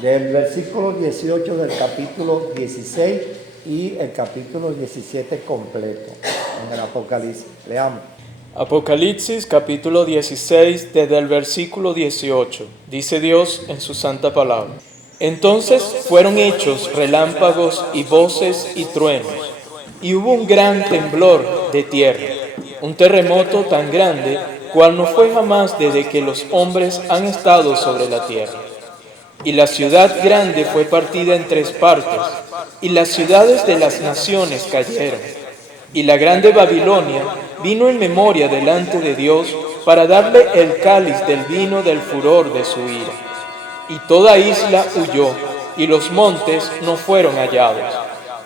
del versículo 18 del capítulo 16 y el capítulo 17 completo en el Apocalipsis. Leamos. Apocalipsis capítulo 16 desde el versículo 18. Dice Dios en su santa palabra. Entonces fueron hechos relámpagos y voces y truenos, y hubo un gran temblor de tierra, un terremoto tan grande cual no fue jamás desde que los hombres han estado sobre la tierra. Y la ciudad grande fue partida en 3 partes, y las ciudades de las naciones cayeron. Y la grande Babilonia vino en memoria delante de Dios para darle el cáliz del vino del furor de su ira. Y toda isla huyó, y los montes no fueron hallados.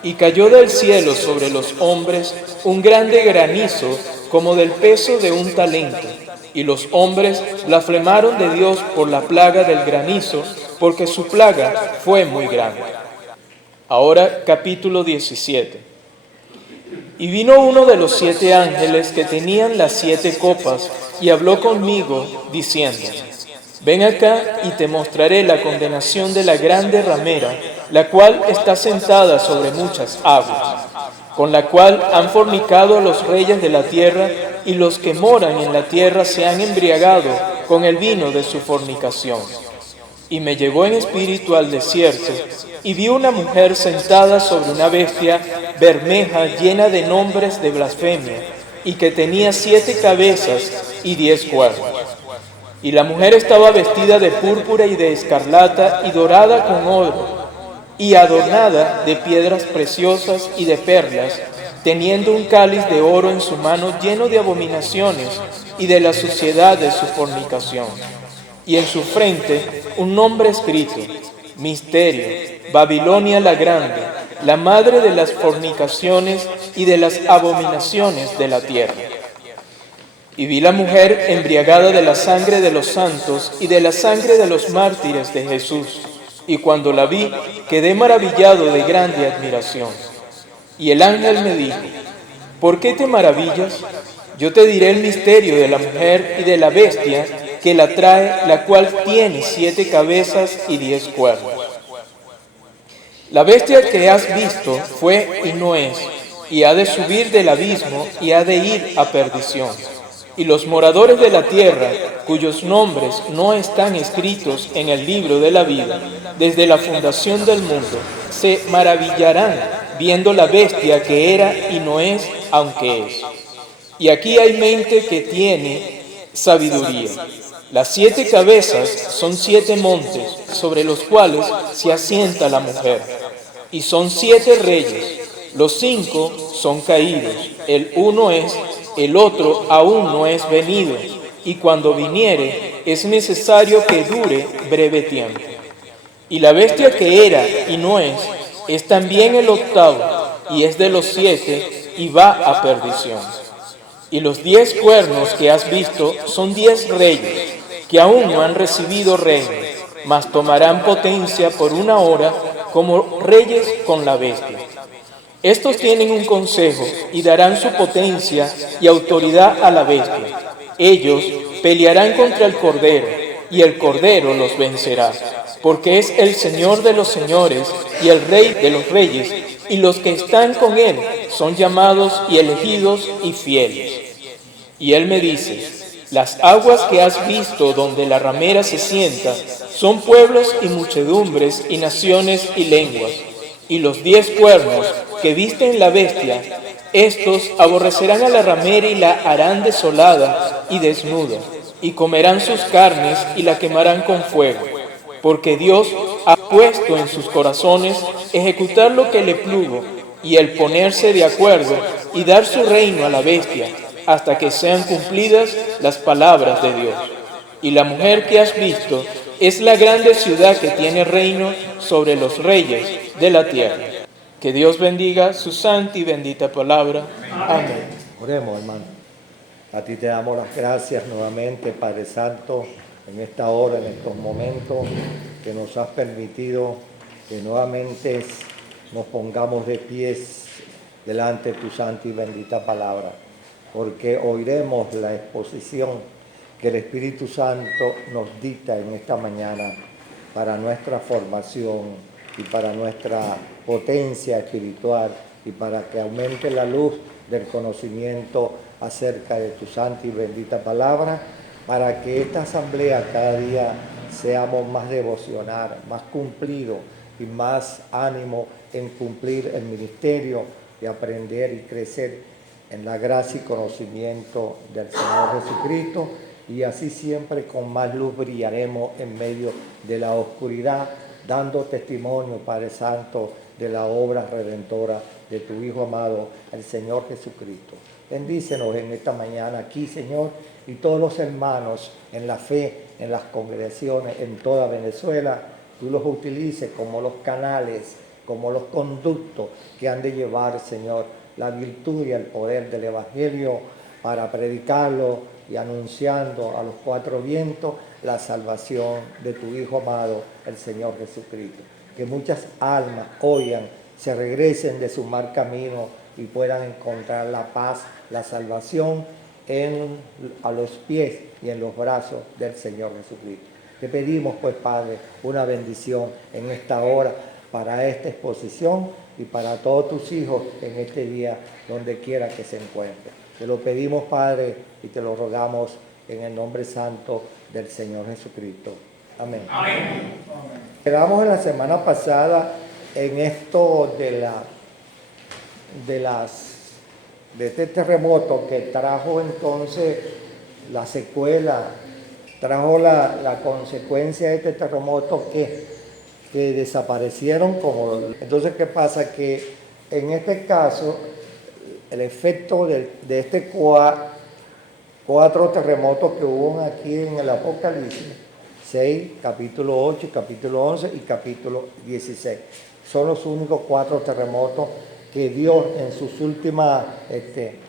Y cayó del cielo sobre los hombres un grande granizo como del peso de un talento. Y los hombres blasfemaron de Dios por la plaga del granizo, porque su plaga fue muy grande. Ahora capítulo 17. Y vino uno de los 7 ángeles que tenían las 7 copas, y habló conmigo, diciendo: Ven acá y te mostraré la condenación de la grande ramera, la cual está sentada sobre muchas aguas, con la cual han fornicado los reyes de la tierra, y los que moran en la tierra se han embriagado con el vino de su fornicación. Y me llevó en espíritu al desierto, y vi una mujer sentada sobre una bestia bermeja llena de nombres de blasfemia, y que tenía 7 cabezas y 10 cuernos. Y la mujer estaba vestida de púrpura y de escarlata y dorada con oro, y adornada de piedras preciosas y de perlas, teniendo un cáliz de oro en su mano lleno de abominaciones y de la suciedad de su fornicación. Y en su frente un nombre escrito: Misterio, Babilonia la Grande, la madre de las fornicaciones y de las abominaciones de la tierra. Y vi la mujer embriagada de la sangre de los santos y de la sangre de los mártires de Jesús. Y cuando la vi, quedé maravillado de grande admiración. Y el ángel me dijo: ¿Por qué te maravillas? Yo te diré el misterio de la mujer y de la bestia que la trae, la cual tiene 7 cabezas y 10 cuernos. La bestia que has visto fue y no es, y ha de subir del abismo y ha de ir a perdición. Y los moradores de la tierra, cuyos nombres no están escritos en el libro de la vida, desde la fundación del mundo, se maravillarán viendo la bestia que era y no es, aunque es. Y aquí hay mente que tiene sabiduría. Las 7 cabezas son 7 montes sobre los cuales se asienta la mujer, y son 7 reyes. Los 5 son caídos, el uno es, el otro aún no es venido, y cuando viniere es necesario que dure breve tiempo. Y la bestia que era y no es también el octavo, y es de los 7, y va a perdición. Y los 10 cuernos que has visto son 10 reyes, que aún no han recibido reino, mas tomarán potencia por una hora como reyes con la bestia. Estos tienen un consejo y darán su potencia y autoridad a la bestia. Ellos pelearán contra el Cordero, y el Cordero los vencerá, porque es el Señor de los señores y el Rey de los reyes, y los que están con él son llamados y elegidos y fieles. Y él me dice: las aguas que has visto donde la ramera se sienta son pueblos y muchedumbres y naciones y lenguas. Y los 10 cuernos que visten la bestia, estos aborrecerán a la ramera y la harán desolada y desnuda, y comerán sus carnes y la quemarán con fuego, porque Dios ha puesto en sus corazones ejecutar lo que le plugo, y el ponerse de acuerdo y dar su reino a la bestia, hasta que sean cumplidas las palabras de Dios. Y la mujer que has visto es la grande ciudad que tiene reino sobre los reyes de la tierra. Que Dios bendiga su santa y bendita palabra. Amén. Oremos, hermano. A ti te damos las gracias nuevamente, Padre Santo, en esta hora, en estos momentos que nos has permitido que nuevamente nos pongamos de pies delante de tu santa y bendita palabra, porque oiremos la exposición que el Espíritu Santo nos dicta en esta mañana para nuestra formación y para nuestra potencia espiritual y para que aumente la luz del conocimiento acerca de tu santa y bendita palabra, para que esta asamblea cada día seamos más devocionales, más cumplidos y más ánimo en cumplir el ministerio y aprender y crecer en la gracia y conocimiento del Señor Jesucristo, y así siempre con más luz brillaremos en medio de la oscuridad, dando testimonio, Padre Santo, de la obra redentora de tu Hijo amado, el Señor Jesucristo. Bendícenos en esta mañana aquí, Señor, y todos los hermanos en la fe, en las congregaciones, en toda Venezuela, tú los utilices como los canales, como los conductos que han de llevar, Señor, la virtud y el poder del Evangelio para predicarlo y anunciando a los cuatro vientos la salvación de tu Hijo amado, el Señor Jesucristo. Que muchas almas oigan, se regresen de su mal camino y puedan encontrar la paz, la salvación a los pies y en los brazos del Señor Jesucristo. Te pedimos, pues, Padre, una bendición en esta hora para esta exposición y para todos tus hijos en este día, donde quiera que se encuentren. Te lo pedimos, Padre, y te lo rogamos en el nombre santo del Señor Jesucristo. Amén. Amén. Quedamos en la semana pasada en esto de este terremoto que trajo entonces la secuela, trajo la consecuencia de este terremoto que desaparecieron como... Entonces, ¿qué pasa? Que en este caso, el efecto de este cuatro terremotos que hubo aquí en el Apocalipsis, 6, capítulo 8, capítulo 11 y capítulo 16. Son los únicos 4 terremotos que Dios en sus últimas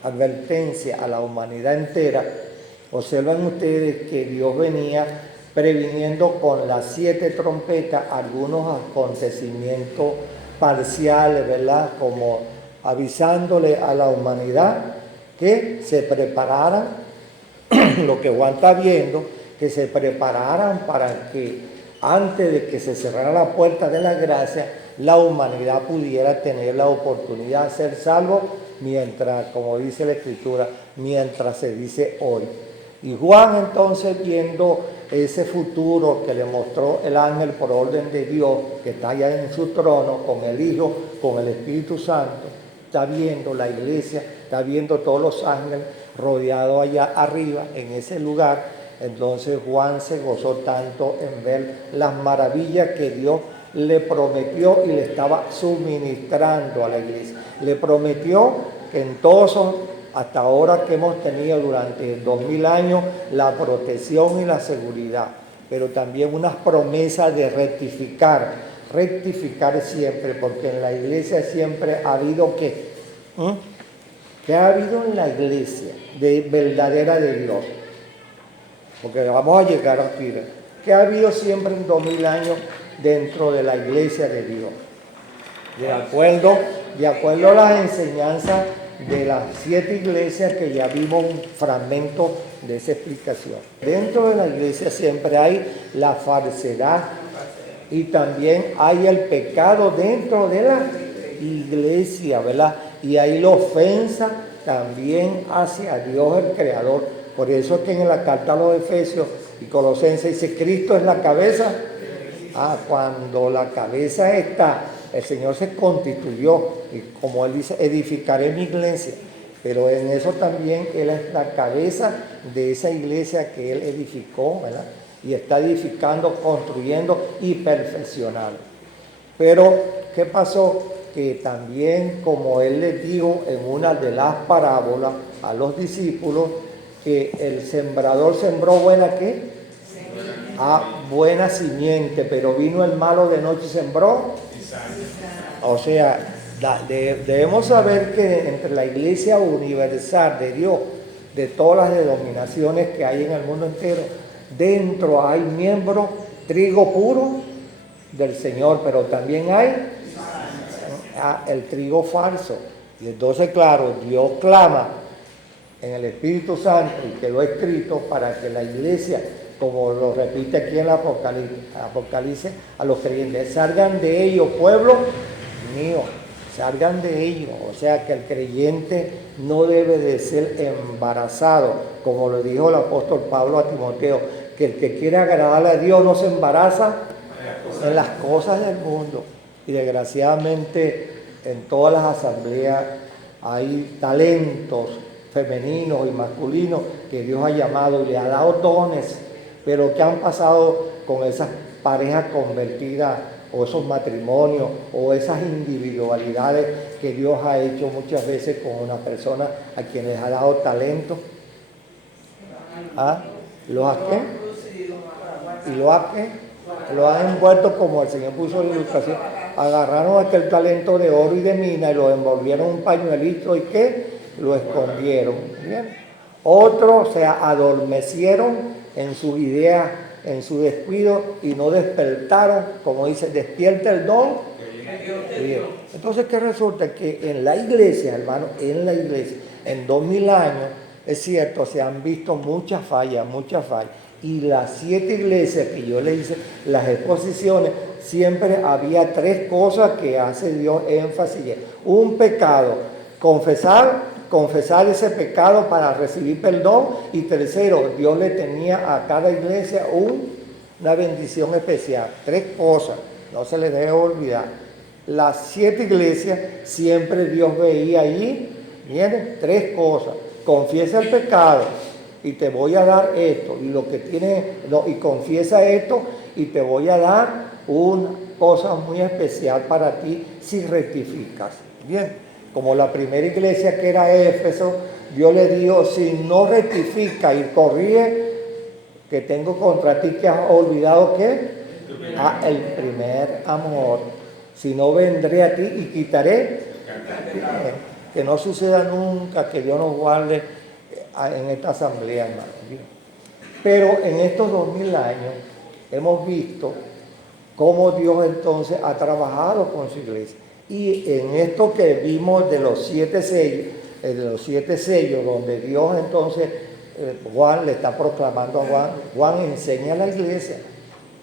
advertencias a la humanidad entera. Observan ustedes que Dios venía previniendo con las 7 trompetas algunos acontecimientos parciales, ¿verdad? Como avisándole a la humanidad que se prepararan, lo que Juan está viendo, que se prepararan para que antes de que se cerrara la puerta de la gracia, la humanidad pudiera tener la oportunidad de ser salvo mientras, como dice la Escritura, mientras se dice hoy. Y Juan entonces, viendo ese futuro que le mostró el ángel por orden de Dios, que está allá en su trono con el Hijo, con el Espíritu Santo, está viendo la iglesia, está viendo todos los ángeles rodeados allá arriba en ese lugar. Entonces Juan se gozó tanto en ver las maravillas que Dios le prometió y le estaba suministrando a la iglesia. Le prometió que en todos hasta ahora que hemos tenido durante 2000 años la protección y la seguridad, pero también unas promesas de rectificar siempre, porque en la iglesia siempre ha habido ¿qué ha habido en la iglesia de verdadera de Dios? Porque vamos a llegar a Pira. ¿Qué ha habido siempre en 2000 años dentro de la iglesia de Dios? De acuerdo a las enseñanzas de las 7 iglesias, que ya vimos un fragmento de esa explicación. Dentro de la iglesia siempre hay la falsedad y también hay el pecado dentro de la iglesia, ¿verdad? Y hay la ofensa también hacia Dios el Creador. Por eso es que en la carta a los Efesios y Colosenses dice, Cristo es la cabeza. Cuando la cabeza está, el Señor se constituyó, y como Él dice, edificaré mi iglesia, pero en eso también Él es la cabeza de esa iglesia que Él edificó, ¿verdad? Y está edificando, construyendo y perfeccionando. Pero, ¿qué pasó? Que también, como Él les dijo en una de las parábolas a los discípulos, que el sembrador sembró buena, ¿qué? Buena simiente, pero vino el malo de noche y sembró. O sea, debemos saber que entre la iglesia universal de Dios, de todas las denominaciones que hay en el mundo entero, dentro hay miembros trigo puro del Señor, pero también hay el trigo falso. Y entonces, claro, Dios clama en el Espíritu Santo, y quedó escrito para que la iglesia como lo repite aquí en el Apocalipsis a los creyentes, salgan de ellos, pueblo mío, salgan de ellos. O sea que el creyente no debe de ser embarazado, como lo dijo el apóstol Pablo a Timoteo, que el que quiere agradarle a Dios no se embaraza en las cosas del mundo. Y desgraciadamente en todas las asambleas hay talentos femeninos y masculinos que Dios ha llamado y le ha dado dones, pero ¿qué han pasado con esas parejas convertidas o esos matrimonios o esas individualidades que Dios ha hecho muchas veces con una persona a quien les ha dado talento? ¿Ah? ¿Los ha qué? ¿Y lo ha qué? Lo han envuelto, como el Señor puso en la ilustración, agarraron aquel talento de oro y de mina y lo envolvieron en un pañuelito y ¿qué? Lo escondieron. ¿Bien? Otros se adormecieron en sus ideas, en su descuido y no despertaron, como dice, despierta el don. Bien. Entonces, ¿qué resulta? Que en la iglesia, hermano, en la iglesia, en 2000 años, es cierto, se han visto muchas fallas. Y las 7 iglesias que yo le hice, las exposiciones, siempre había 3 cosas que hace Dios énfasis. Un pecado, confesar ese pecado para recibir perdón. Y tercero, Dios le tenía a cada iglesia una bendición especial. 3 cosas, no se les debe olvidar. Las 7 iglesias, siempre Dios veía allí, miren, 3 cosas. Confiesa el pecado y te voy a dar esto, y lo que tiene, no, y confiesa esto y te voy a dar una cosa muy especial para ti si rectificas. Bien, como la primera iglesia que era Éfeso, Dios le dijo, si no rectifica y corrige, que tengo contra ti que has olvidado ¿qué? El primer amor. Si no, vendré a ti y quitaré. Que no suceda nunca, que Dios nos guarde en esta asamblea, hermano. Pero en estos 2000 años hemos visto cómo Dios entonces ha trabajado con su iglesia. Y en esto que vimos de los 7 sellos, donde Dios entonces, Juan le está proclamando a Juan enseña a la iglesia,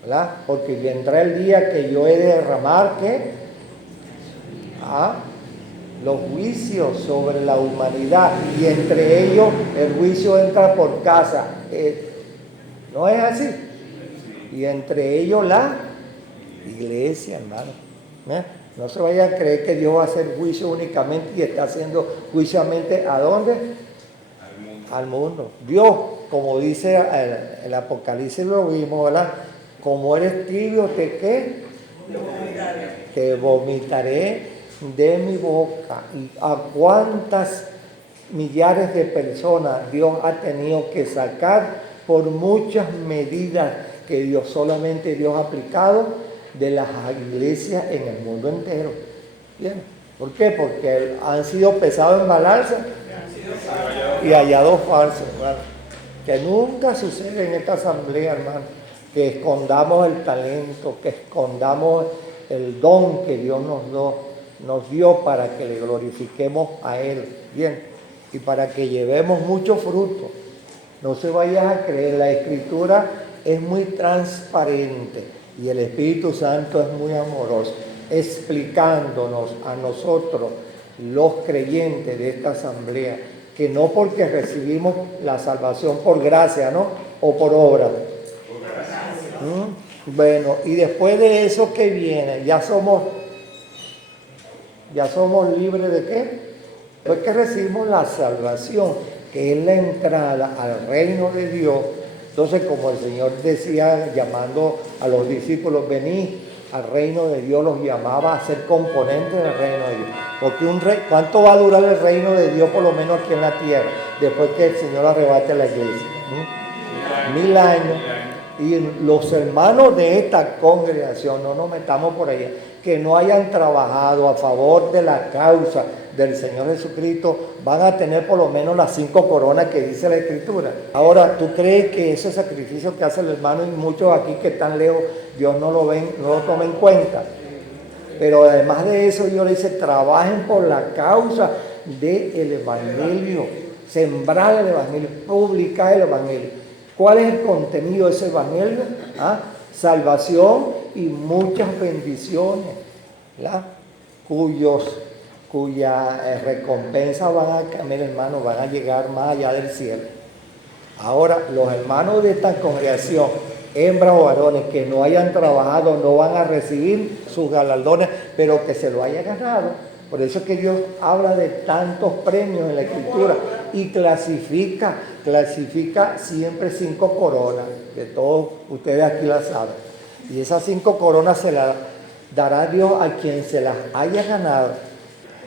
¿verdad? Porque vendrá el día que yo he de derramar, ¿qué? Los juicios sobre la humanidad, y entre ellos el juicio entra por casa. ¿No es así? Y entre ellos la iglesia, hermano. No se vayan a creer que Dios va a hacer juicio únicamente y está haciendo juiciamente ¿a dónde? Al mundo. Dios, como dice el Apocalipsis, lo vimos, ¿verdad? Como eres tibio, te vomitaré de mi boca. Y a cuántas millares de personas Dios ha tenido que sacar por muchas medidas que solamente Dios ha aplicado de las iglesias en el mundo entero. ¿Bien? ¿Por qué? Porque han sido pesados en balanza y hallados falsos, hermano. Que nunca sucede en esta asamblea, hermano, que escondamos el talento, que escondamos el don que Dios nos dio para que le glorifiquemos a Él. Bien, y para que llevemos mucho fruto. No se vayan a creer, la Escritura es muy transparente y el Espíritu Santo es muy amoroso, explicándonos a nosotros, los creyentes de esta asamblea, que no porque recibimos la salvación por gracia, ¿no? O por obra. Bueno, y después de eso que viene, ya somos libres de ¿qué? Después que recibimos la salvación, que es la entrada al reino de Dios. Entonces, como el Señor decía, llamando a los discípulos, venid al reino de Dios, los llamaba a ser componentes del reino de Dios. Porque ¿cuánto va a durar el reino de Dios, por lo menos aquí en la tierra, después que el Señor arrebate a la iglesia? 1000 años. Y los hermanos de esta congregación, no nos metamos por allá, que no hayan trabajado a favor de la causa del Señor Jesucristo, van a tener por lo menos las 5 coronas que dice la Escritura. Ahora, ¿tú crees que ese sacrificio que hace el hermano, y muchos aquí que están lejos, Dios no lo toma en cuenta? Pero además de eso, Dios le dice, trabajen por la causa del Evangelio, sembrar el Evangelio, publicar el Evangelio. ¿Cuál es el contenido de ese evangelio? Salvación y muchas bendiciones, ¿verdad? Cuya recompensa van a llegar más allá del cielo. Ahora, los hermanos de esta congregación, hembras o varones, que no hayan trabajado, no van a recibir sus galardones, pero que se lo hayan ganado. Por eso es que Dios habla de tantos premios en la Escritura y clasifica siempre 5 coronas, que todos ustedes aquí las saben. Y esas 5 coronas se las dará Dios a quien se las haya ganado.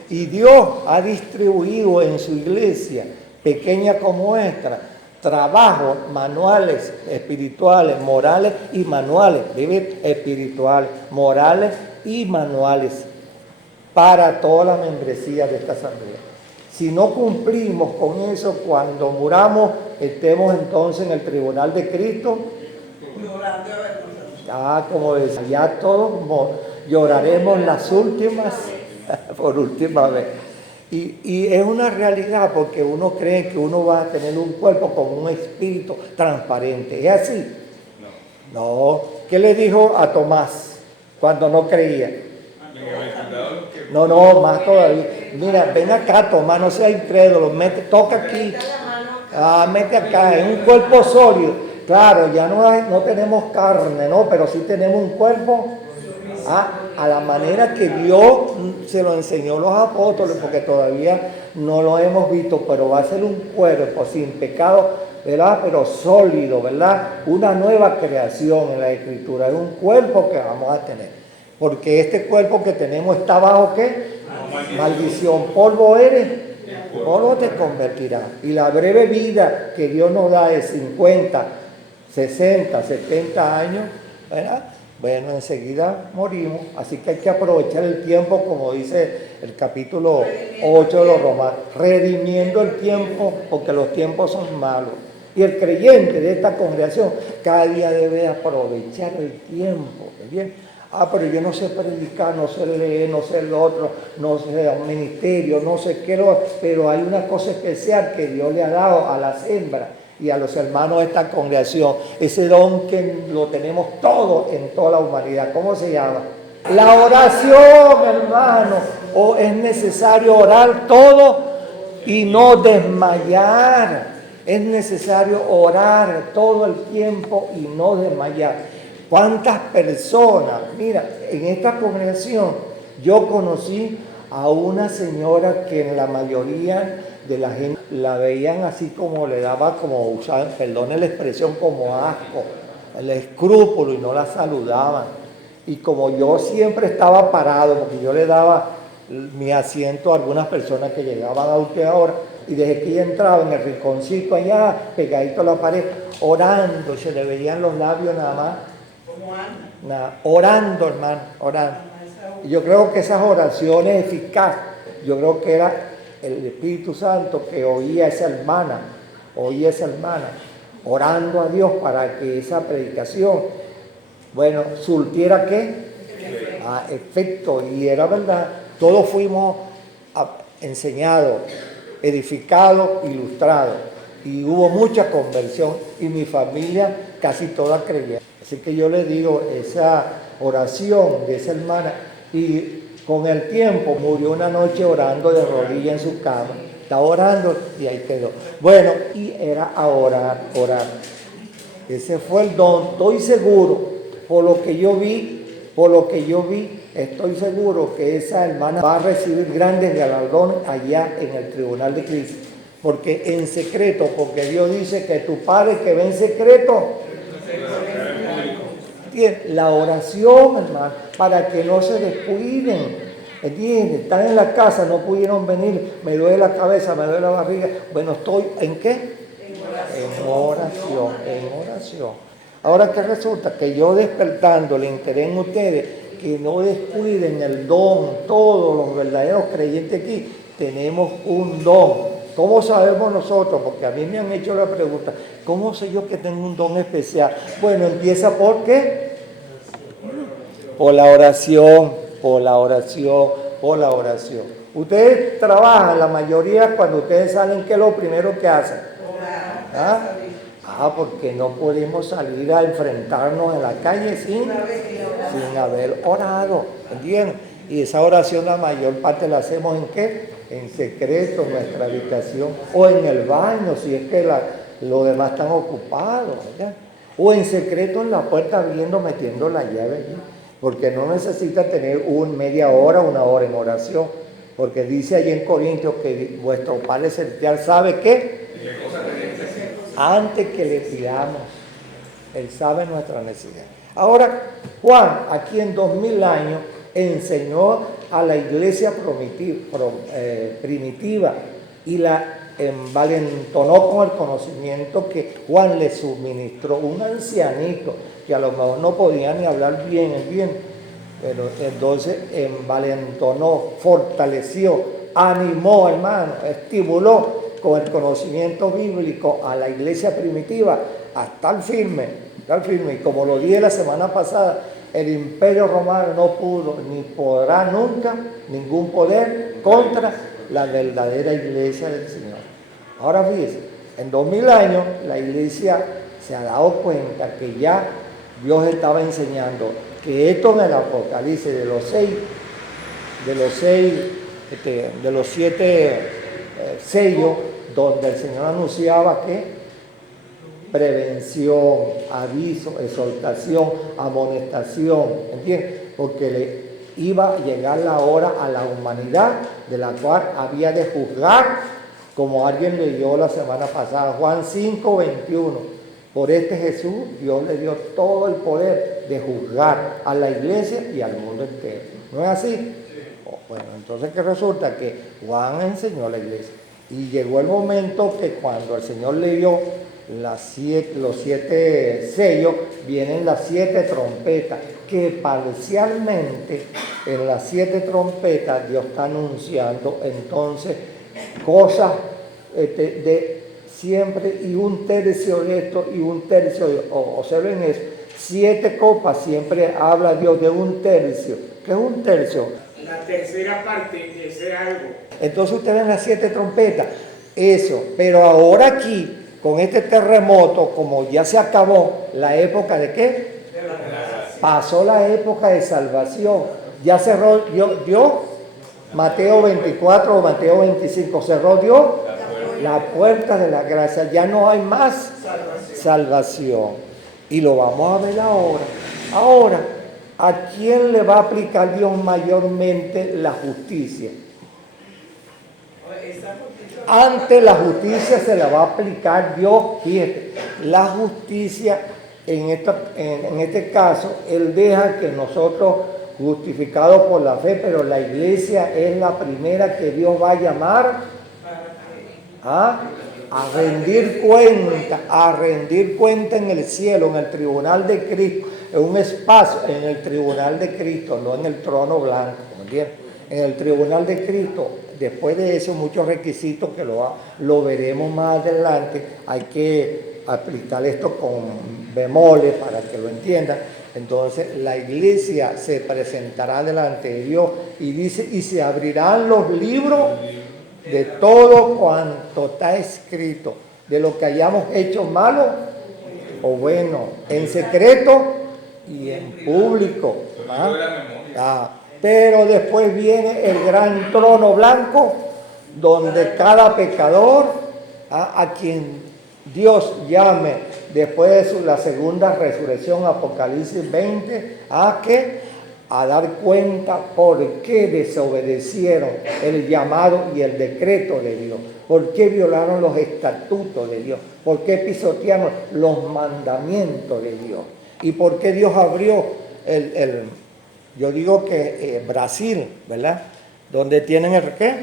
Y Dios ha distribuido en su iglesia, pequeña como esta, trabajos manuales, espirituales, morales y manuales, espirituales, morales y manuales, para toda la membresía de esta asamblea. Si no cumplimos con eso, cuando muramos, estemos entonces en el tribunal de Cristo. Como decía, ya todos lloraremos las últimas, por última vez. Y es una realidad, porque uno cree que uno va a tener un cuerpo con un espíritu transparente. ¿Es así? No. ¿Qué le dijo a Tomás cuando no creía? No, más todavía. Mira, ven acá, Tomás, no seas incrédulo, toca aquí. Mete acá, es un cuerpo sólido. Claro, ya no tenemos carne, ¿no? Pero sí tenemos un cuerpo a la manera que Dios se lo enseñó a los apóstoles, porque todavía no lo hemos visto, pero va a ser un cuerpo sin pecado, ¿verdad? Pero sólido, ¿verdad? Una nueva creación en la Escritura, es un cuerpo que vamos a tener. Porque este cuerpo que tenemos está bajo ¿qué? Maldición. Polvo eres, polvo te convertirá. Y la breve vida que Dios nos da de 50, 60, 70 años, ¿verdad? Bueno, enseguida morimos, así que hay que aprovechar el tiempo, como dice el capítulo 8 de los Romanos, redimiendo el tiempo, porque los tiempos son malos. Y el creyente de esta congregación cada día debe aprovechar el tiempo, ¿bien? Pero yo no sé predicar, no sé leer, no sé lo otro, no sé un ministerio, no sé qué, pero hay una cosa especial que Dios le ha dado a las hembras y a los hermanos de esta congregación, ese don que lo tenemos todos en toda la humanidad. ¿Cómo se llama? La oración, hermano. Es necesario orar todo y no desmayar. Es necesario orar todo el tiempo y no desmayar. ¿Cuántas personas? Mira, en esta congregación yo conocí a una señora que en la mayoría de la gente la veían así como le daba, como usaban, perdone la expresión, como asco, el escrúpulo, y no la saludaban. Y como yo siempre estaba parado, porque yo le daba mi asiento a algunas personas que llegaban a última hora, y desde que ella entraba en el rinconcito allá, pegadito a la pared, orando, y se le veían los labios nada más. Orando, hermano, orando. Y yo creo que esas oraciones eficaces, yo creo que era el Espíritu Santo que oía a esa hermana, orando a Dios para que esa predicación, bueno, surtiera ¿qué? Efecto. Y era verdad, todos fuimos enseñados, edificados, ilustrados. Y hubo mucha conversión y mi familia casi toda creía. Así que yo le digo, esa oración de esa hermana, y con el tiempo murió una noche orando de rodillas en su cama. Estaba orando y ahí quedó. Bueno, y era a orar. Ese fue el don. Estoy seguro, por lo que yo vi, estoy seguro que esa hermana va a recibir grandes galardones allá en el tribunal de Cristo. Porque en secreto, porque Dios dice que tu Padre que ve en secreto, la oración, hermano, para que no se descuiden. ¿Entiendes? Están en la casa, no pudieron venir, me duele la cabeza, me duele la barriga. Bueno, estoy ¿en qué? En oración. Ahora, ¿qué resulta? Que yo despertando el interés en ustedes, que no descuiden el don. Todos los verdaderos creyentes aquí tenemos un don. ¿Cómo sabemos nosotros? Porque a mí me han hecho la pregunta, ¿cómo sé yo que tengo un don especial? Bueno, empieza ¿por qué? Por la oración. Ustedes trabajan, la mayoría, cuando ustedes salen, ¿qué es lo primero que hacen? Porque no podemos salir a enfrentarnos en la calle sin haber orado, ¿entiendes? Y esa oración la mayor parte la hacemos ¿en qué? En secreto, en nuestra habitación, o en el baño, si es que los demás están ocupados, ¿verdad? O en secreto en la puerta abriendo, metiendo la llave allí, porque no necesita tener media hora, una hora en oración, porque dice allí en Corintios que vuestro Padre Celestial sabe qué, antes que le pidamos, Él sabe nuestra necesidad. Ahora, Juan, aquí en 2000 años, enseñó a la iglesia primitiva y la envalentonó con el conocimiento que Juan le suministró, un ancianito que a lo mejor no podía ni hablar bien, pero entonces envalentonó, fortaleció, animó, hermano, estimuló con el conocimiento bíblico a la iglesia primitiva a estar firme, y como lo dije la semana pasada, el imperio romano no pudo ni podrá nunca ningún poder contra la verdadera iglesia del Señor. Ahora fíjense, en 2000 años la iglesia se ha dado cuenta que ya Dios estaba enseñando que esto en el Apocalipsis de los siete sellos, donde el Señor anunciaba que prevención, aviso, exhortación, amonestación, ¿entiendes? Porque le iba a llegar la hora a la humanidad de la cual había de juzgar, como alguien leyó la semana pasada, Juan 5:21. Por este Jesús Dios le dio todo el poder de juzgar a la iglesia y al mundo entero. ¿No es así? Bueno, entonces ¿qué resulta? Que Juan enseñó a la iglesia. Y llegó el momento que cuando el Señor leyó los 7 sellos, vienen las 7 trompetas, que parcialmente en las 7 trompetas Dios está anunciando entonces cosas de siempre, y un tercio de esto y un tercio de esto. Observen eso, 7 copas siempre habla Dios de un tercio. ¿Qué es un tercio? La tercera parte de ese algo. Entonces ustedes ven las 7 trompetas, eso, pero ahora aquí, con este terremoto, como ya se acabó la época de ¿qué? Pasó la época de salvación, ya cerró Dios, Mateo 24 o Mateo 25, cerró Dios la puerta de la gracia, ya no hay más salvación. Y lo vamos a ver ahora. Ahora, ¿a quién le va a aplicar Dios mayormente la justicia? Antes la justicia se la va a aplicar Dios, fíjate, la justicia en este caso, Él deja que nosotros, justificados por la fe, pero la iglesia es la primera que Dios va a llamar a rendir cuenta en el cielo, en el tribunal de Cristo, en un espacio, en el tribunal de Cristo, no en el trono blanco, ¿me entiendes? En el tribunal de Cristo. Después de eso, muchos requisitos que lo veremos más adelante, hay que aplicar esto con bemoles para que lo entiendan. Entonces la iglesia se presentará delante de Dios y dice, y se abrirán los libros de todo cuanto está escrito, de lo que hayamos hecho malo o bueno, en secreto y en público. Pero después viene el gran trono blanco, donde cada pecador, a quien Dios llame después de la segunda resurrección, Apocalipsis 20, a dar cuenta por qué desobedecieron el llamado y el decreto de Dios, por qué violaron los estatutos de Dios, por qué pisotearon los mandamientos de Dios, y por qué Dios abrió yo digo que Brasil, ¿verdad? Donde tienen el ¿qué?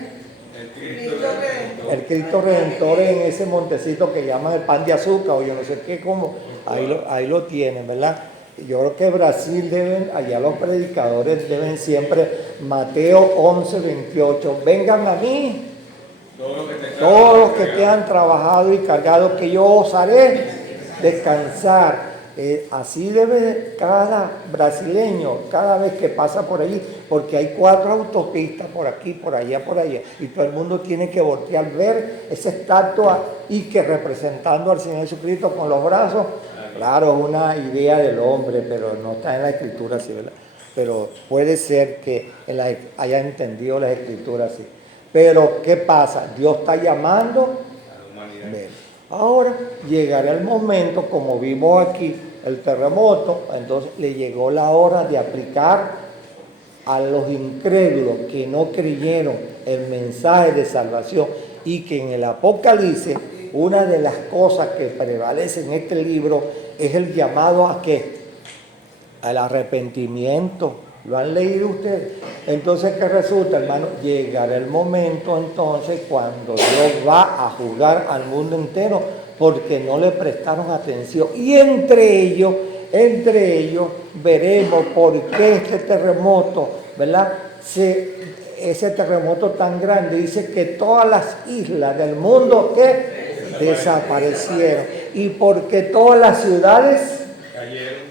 El Cristo Redentor en ese montecito que llaman el pan de azúcar, o yo no sé qué, como ahí lo tienen, ¿verdad? Yo creo que Brasil allá los predicadores deben siempre, Mateo 11:28, vengan a mí, todos los que te han trabajado y cargado, que yo os haré descansar. Así debe cada brasileño, cada vez que pasa por allí, porque hay 4 autopistas por aquí, por allá, y todo el mundo tiene que voltear, ver esa estatua y que representando al Señor Jesucristo con los brazos. Claro, es una idea del hombre, pero no está en la Escritura así, ¿verdad? Pero puede ser que haya entendido las Escrituras así. Pero, ¿qué pasa? Dios está llamando a la humanidad. Ahora llegará el momento, como vimos aquí, el terremoto, entonces le llegó la hora de aplicar a los incrédulos que no creyeron el mensaje de salvación y que en el Apocalipsis, una de las cosas que prevalece en este libro es el llamado a ¿qué? Al arrepentimiento. ¿Lo han leído ustedes? Entonces, ¿qué resulta, hermano? Llegará el momento entonces cuando Dios va a juzgar al mundo entero porque no le prestaron atención. Y entre ellos veremos por qué este terremoto, ¿verdad? Ese terremoto tan grande dice que todas las islas del mundo ¿qué? Desaparecieron. Y porque todas las ciudades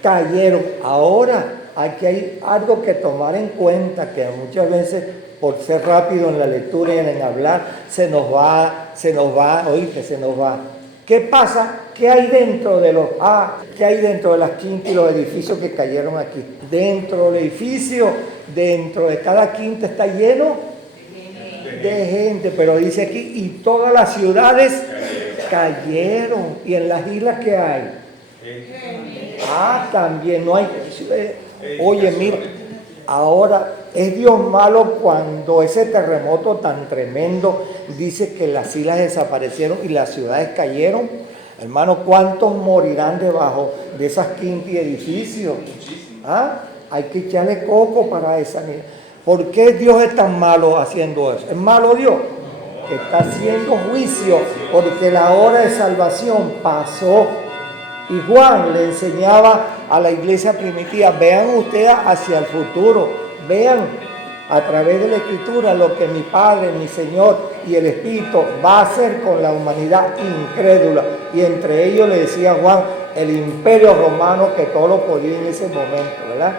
cayeron. Ahora, aquí hay algo que tomar en cuenta, que muchas veces por ser rápido en la lectura y en el hablar se nos va. ¿Qué pasa? ¿Qué hay dentro de qué hay dentro de las quintas y los edificios que cayeron aquí? Dentro del edificio, dentro de cada quinta está lleno de gente, pero dice aquí, y todas las ciudades cayeron. ¿Y en las islas qué hay? También no hay. Oye, mira, ahora es Dios malo cuando ese terremoto tan tremendo dice que las islas desaparecieron y las ciudades cayeron. Hermano, ¿cuántos morirán debajo de esas quintas y edificios? Hay que echarle coco para esa. ¿Por qué Dios es tan malo haciendo eso? ¿Es malo Dios? Que está haciendo juicio porque la hora de salvación pasó. Y Juan le enseñaba a la iglesia primitiva, vean ustedes hacia el futuro, vean a través de la Escritura lo que mi Padre, mi Señor y el Espíritu va a hacer con la humanidad incrédula. Y entre ellos le decía Juan, el imperio romano que todo lo podía en ese momento, ¿verdad?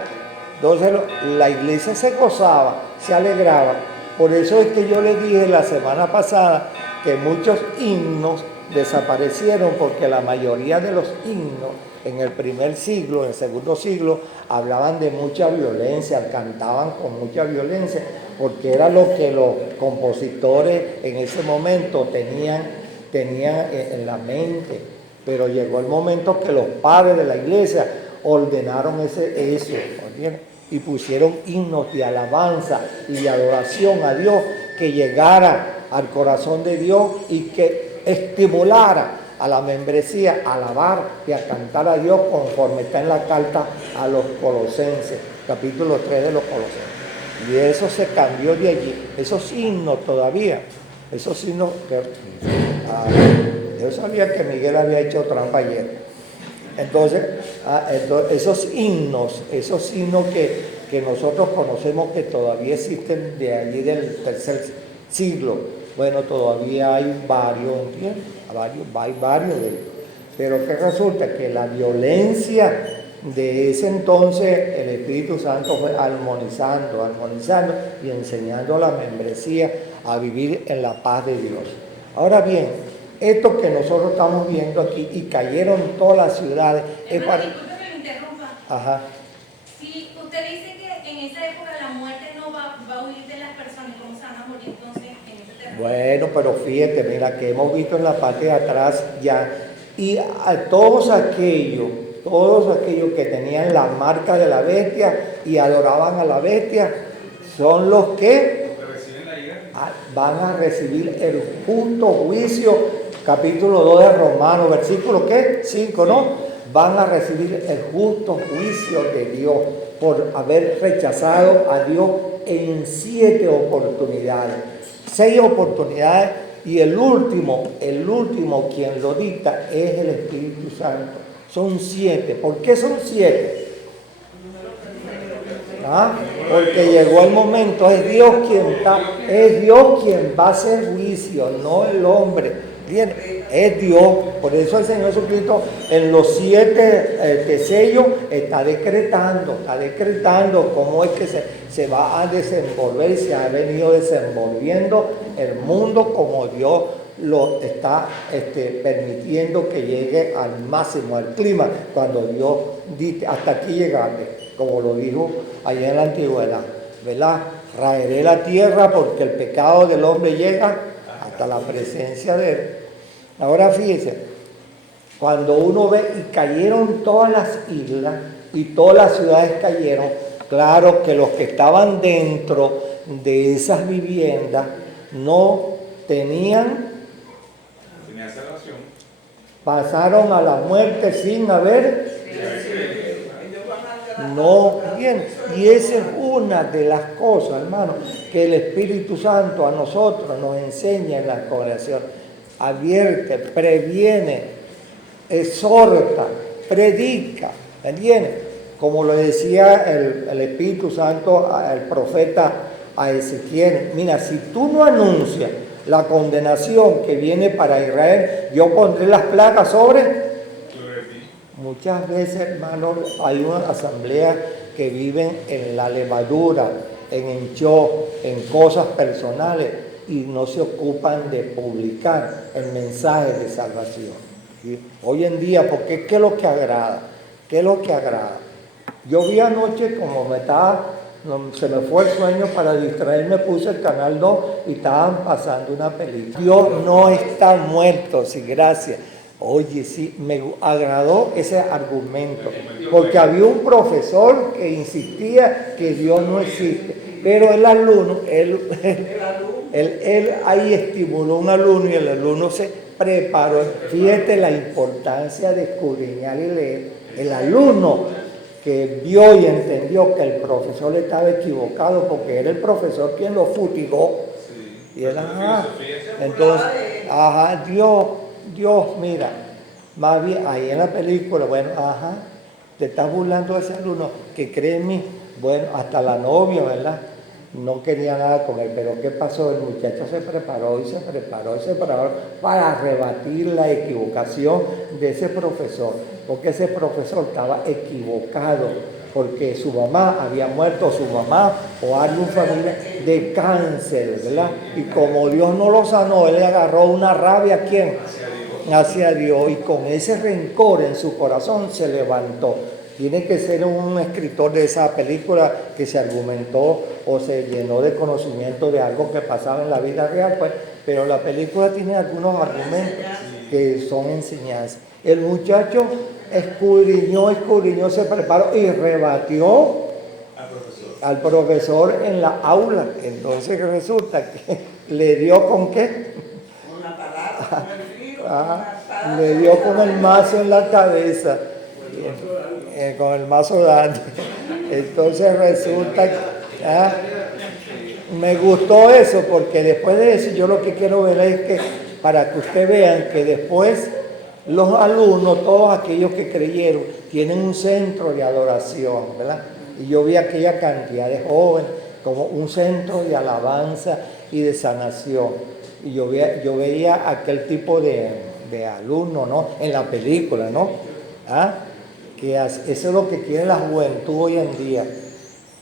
Entonces la iglesia se gozaba, se alegraba. Por eso es que yo les dije la semana pasada que muchos himnos desaparecieron porque la mayoría de los himnos en el primer siglo, en el segundo siglo, hablaban de mucha violencia, cantaban con mucha violencia, porque era lo que los compositores en ese momento tenían en la mente. Pero llegó el momento que los padres de la iglesia ordenaron eso, ¿entiendes? Y pusieron himnos de alabanza y de adoración a Dios que llegara al corazón de Dios y que estimulara a la membresía a alabar y a cantar a Dios conforme está en la carta a los Colosenses, capítulo 3 de los Colosenses. Y eso se cambió de allí. Esos himnos todavía, esos himnos, yo sabía que Miguel había hecho trampa ayer. Entonces, esos himnos que nosotros conocemos que todavía existen de allí del tercer siglo, bueno, todavía hay varios, ¿entiendes? Hay varios de ellos. Pero ¿qué resulta? Que la violencia de ese entonces, el Espíritu Santo fue armonizando y enseñando a la membresía a vivir en la paz de Dios. Ahora bien, esto que nosotros estamos viendo aquí, y cayeron todas las ciudades. Disculpe que lo interrumpa. Ajá. Si usted dice que en esa época la muerte no va a huir de las personas, ¿cómo se van a morir entonces en ese terreno? Bueno, pero fíjate, mira, que hemos visto en la parte de atrás ya, y a todos aquellos que tenían la marca de la bestia y adoraban a la bestia, son los que van a recibir el justo juicio. Capítulo 2 de Romanos, versículo ¿qué? 5, ¿no? Van a recibir el justo juicio de Dios por haber rechazado a Dios en 7 oportunidades. 6 oportunidades, y el último quien lo dicta es el Espíritu Santo. Son 7. ¿Por qué son 7? Porque llegó el momento, es Dios quien va a hacer juicio, no el hombre. Bien, Es Dios. Por eso el Señor Jesucristo en los 7 sellos está decretando cómo es que se va a desenvolver y se ha venido desenvolviendo el mundo como Dios lo está permitiendo que llegue al máximo, al clima, cuando Dios dice hasta aquí llegaste, como lo dijo allá en la antigüedad, ¿verdad? Raeré la tierra porque el pecado del hombre llega hasta la presencia de él. Ahora fíjense, cuando uno ve y cayeron todas las islas y todas las ciudades cayeron, claro que los que estaban dentro de esas viviendas no tenían salvación. Pasaron a la muerte sin haber. No, bien. Y esa es una de las cosas, hermano, que el Espíritu Santo a nosotros nos enseña en la congregación. Advierte, previene, exhorta, predica, ¿entiendes? Como lo decía el Espíritu Santo al profeta a Ezequiel, mira, si tú no anuncias la condenación que viene para Israel, yo pondré las plagas sobre. Muchas veces, hermanos, hay una asamblea que viven en la levadura, en el show, en cosas personales, y no se ocupan de publicar el mensaje de salvación. ¿Sí? Hoy en día, porque ¿qué es lo que agrada? ¿Qué es lo que agrada? Yo vi anoche como se me fue el sueño, para distraerme puse el canal 2 y estaban pasando una película. Dios no está muerto, sí, gracias. Oye, sí, me agradó ese argumento, porque había un profesor que insistía que Dios no existe, pero el alumno, él ahí estimuló a un alumno y el alumno se preparó. Fíjate la importancia de escudriñar y leer. El alumno que vio y entendió que el profesor estaba equivocado, porque era el profesor quien lo futigó. Y él, entonces, Dios, mira, más bien, ahí en la película, bueno, te estás burlando de ese alumno que cree en mí. Bueno, hasta la novia, ¿verdad? No quería nada con él, pero ¿qué pasó? El muchacho se preparó para rebatir la equivocación de ese profesor, porque ese profesor estaba equivocado, porque su mamá había muerto, su mamá o alguna familia de cáncer, ¿verdad? Y como Dios no lo sanó, él le agarró una rabia, ¿a quién? Hacia Dios, y con ese rencor en su corazón se levantó. Tiene que ser un escritor de esa película que se argumentó o se llenó de conocimiento de algo que pasaba en la vida real, pues, pero la película tiene algunos argumentos que son enseñanzas. El muchacho escudriñó, se preparó y rebatió al profesor en la aula. Entonces resulta que le dio ¿con qué? Una palabra, con el frío, le dio con el mazo en la cabeza. Con el mazo dante. Entonces resulta que me gustó eso, porque después de eso yo lo que quiero ver es que, para que ustedes vean que después los alumnos, todos aquellos que creyeron, tienen un centro de adoración, ¿verdad? Y yo vi aquella cantidad de jóvenes como un centro de alabanza y de sanación. Y yo veía aquel tipo de alumnos, ¿no? En la película, ¿no? Que eso es lo que quiere la juventud hoy en día.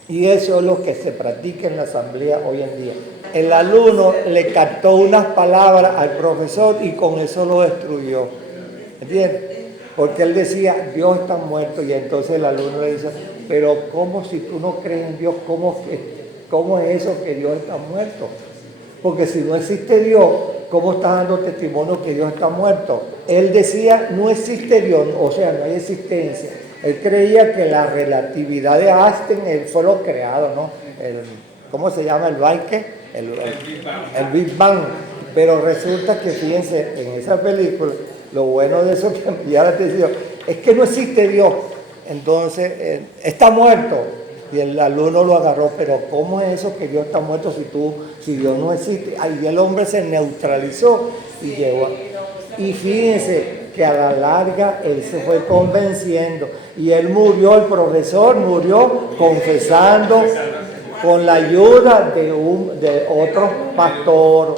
Y eso es lo que se practica en la asamblea hoy en día. El alumno le captó unas palabras al profesor y con eso lo destruyó. ¿Entiendes? Porque él decía, Dios está muerto, y entonces el alumno le dice, pero ¿cómo, si tú no crees en Dios, cómo es eso que Dios está muerto? Porque si no existe Dios, ¿cómo está dando testimonio que Dios está muerto? Él decía, no existe Dios, o sea, no hay existencia. Él creía que la relatividad de Einstein, él fue lo creado, ¿no? ¿Cómo se llama el Bike? El Big Bang. Pero resulta que, fíjense, en esa película, lo bueno de eso que me llama la atención es que no existe Dios. Entonces, está muerto. Y el alumno lo agarró, pero ¿cómo es eso que Dios está muerto si Dios no existe? Ahí el hombre se neutralizó y llegó. Y fíjense que a la larga él se fue convenciendo y él murió, el profesor murió confesando con la ayuda de otro pastor.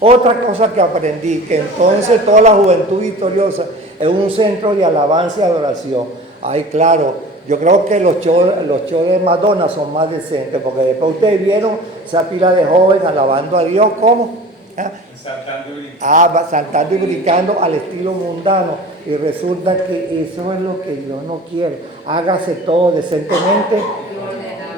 Otra cosa que aprendí, que entonces toda la juventud victoriosa es un centro de alabanza y adoración. Ay, claro, yo creo que los shows de Madonna son más decentes, porque después ustedes vieron esa pila de jóvenes alabando a Dios, ¿cómo? ¿Ah? Saltando y brincando. Saltando y brincando al estilo mundano. Y resulta que eso es lo que Dios no quiere. Hágase todo decentemente,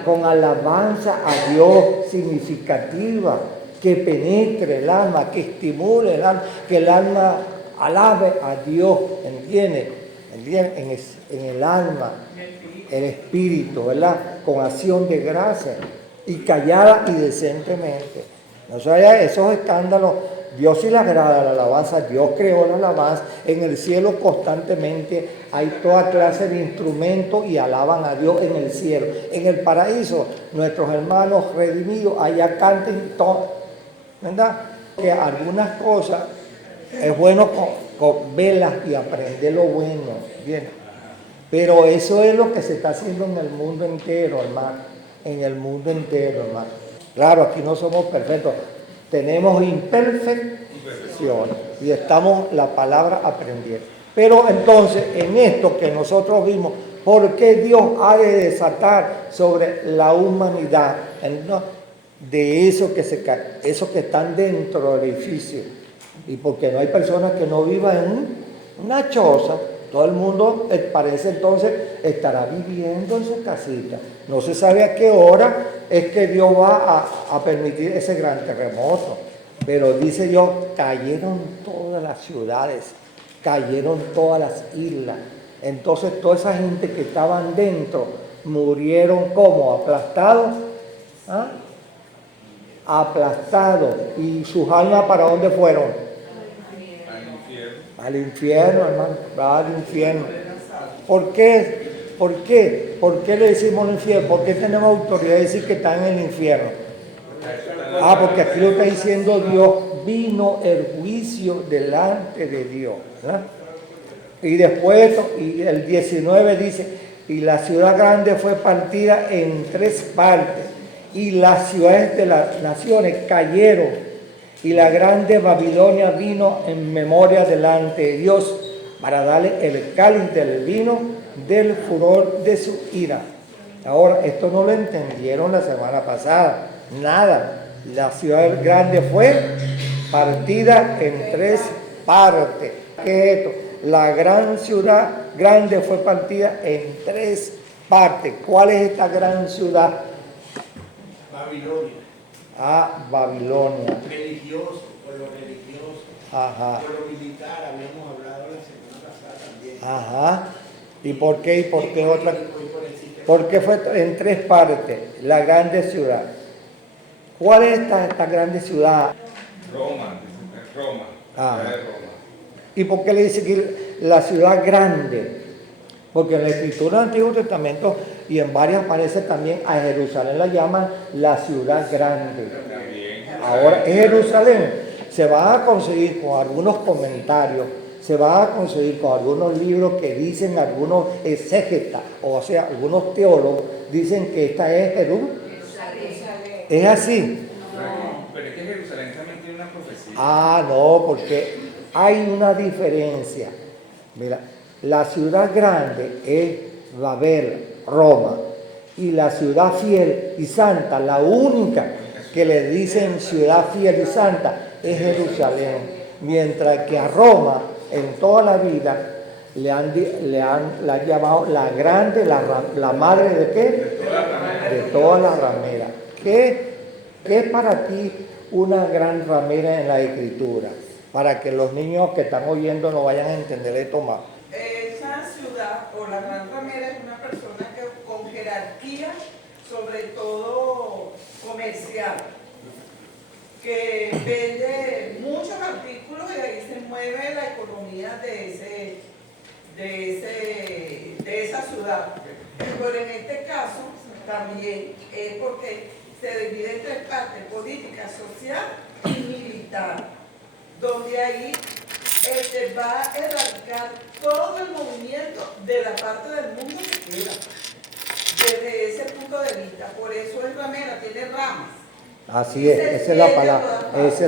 con alabanza a Dios significativa, que penetre el alma, que estimule el alma, que el alma alabe a Dios, ¿entiende? En el alma, el espíritu, ¿verdad? Con acción de gracia y callada y decentemente. No se vaya esos escándalos. Dios sí le agrada la alabanza, Dios creó la alabanza. En el cielo constantemente hay toda clase de instrumentos y alaban a Dios en el cielo. En el paraíso, nuestros hermanos redimidos allá canten todo, ¿verdad? Que algunas cosas es bueno con velas y aprender lo bueno, ¿bien? Pero eso es lo que se está haciendo en el mundo entero, hermano. En el mundo entero, hermano. Claro, aquí no somos perfectos. Tenemos imperfecciones y estamos la palabra aprendiendo. Pero entonces, en esto que nosotros vimos, ¿por qué Dios ha de desatar sobre la humanidad de eso que están dentro del edificio? Y porque no hay personas que no vivan en una choza. Todo el mundo parece entonces estará viviendo en su casita. No se sabe a qué hora es que Dios va a permitir ese gran terremoto. Pero dice Dios, cayeron todas las ciudades, cayeron todas las islas. Entonces toda esa gente que estaban dentro murieron como aplastados. ¿Ah? Aplastados. ¿Y sus almas para dónde fueron? Al infierno, hermano, va al infierno. ¿Por qué? ¿Por qué? ¿Por qué le decimos al infierno? ¿Por qué tenemos autoridad de decir que están en el infierno? Porque aquí lo está diciendo Dios, vino el juicio delante de Dios, ¿verdad? Y después, y el 19 dice, y la ciudad grande fue partida en 3 partes, y las ciudades de las naciones cayeron. Y la grande Babilonia vino en memoria delante de Dios para darle el cáliz del vino del furor de su ira. Ahora, esto no lo entendieron la semana pasada, nada. La ciudad grande fue partida en 3 partes. ¿Qué es esto? La gran ciudad grande fue partida en 3 partes. ¿Cuál es esta gran ciudad? Babilonia. Babilonia. Religioso, por lo religioso. Ajá. Por lo militar, habíamos hablado la semana pasada también. Ajá. ¿Y por qué? ¿Y por qué otra? ¿Por qué fue en 3 partes? La grande ciudad. ¿Cuál es esta grande ciudad? Roma. Ajá. La de Roma. ¿Y por qué le dice que la ciudad grande? Porque en la escritura del Antiguo Testamento y en varias aparece también a Jerusalén la llaman la ciudad grande. Ahora es Jerusalén. Se va a conseguir con algunos comentarios, se va a conseguir con algunos libros que dicen algunos exégetas, o sea, algunos teólogos dicen que esta es Jerusalén. ¿Es así? Pero es que Jerusalén también tiene una profecía. No, porque hay una diferencia. Mira, la ciudad grande es Babel, Roma, y la ciudad fiel y santa, la única que le dicen ciudad fiel y santa, es Jerusalén. Mientras que a Roma, en toda la vida, la han llamado la grande, la madre de qué? De todas las rameras. ¿Qué es para ti una gran ramera en la escritura? Para que los niños que están oyendo no vayan a entender esto más. Esa ciudad o la gran ramera es una persona con jerarquía, sobre todo comercial, que vende muchos artículos y ahí se mueve la economía de esa ciudad. Pero en este caso también es porque se divide en 3 partes: política, social y militar, donde ahí va a erradicar todo el movimiento de la parte del mundo que queda, desde ese punto de vista. Por eso es ramera, tiene ramas. Así es, esa es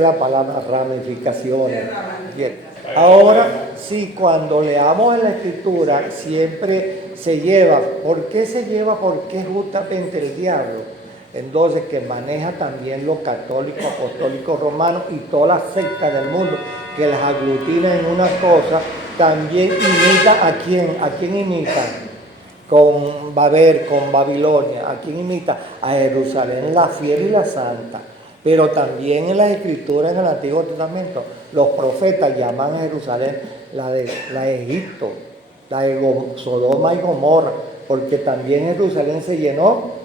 la palabra, ramificaciones. Bien. Ahora, sí, cuando leamos en la Escritura, siempre se lleva. ¿Por qué se lleva? Porque es justamente el diablo. Entonces, que maneja también los católicos, apostólicos romanos y todas las sectas del mundo, que las aglutina en una cosa, también imita ¿a quién? ¿A quién imita? Con Babel, con Babilonia. ¿A quién imita? A Jerusalén, la fiel y la santa. Pero también en las Escrituras, en el Antiguo Testamento, los profetas llaman a Jerusalén la de Egipto, la de Sodoma y Gomorra, porque también Jerusalén se llenó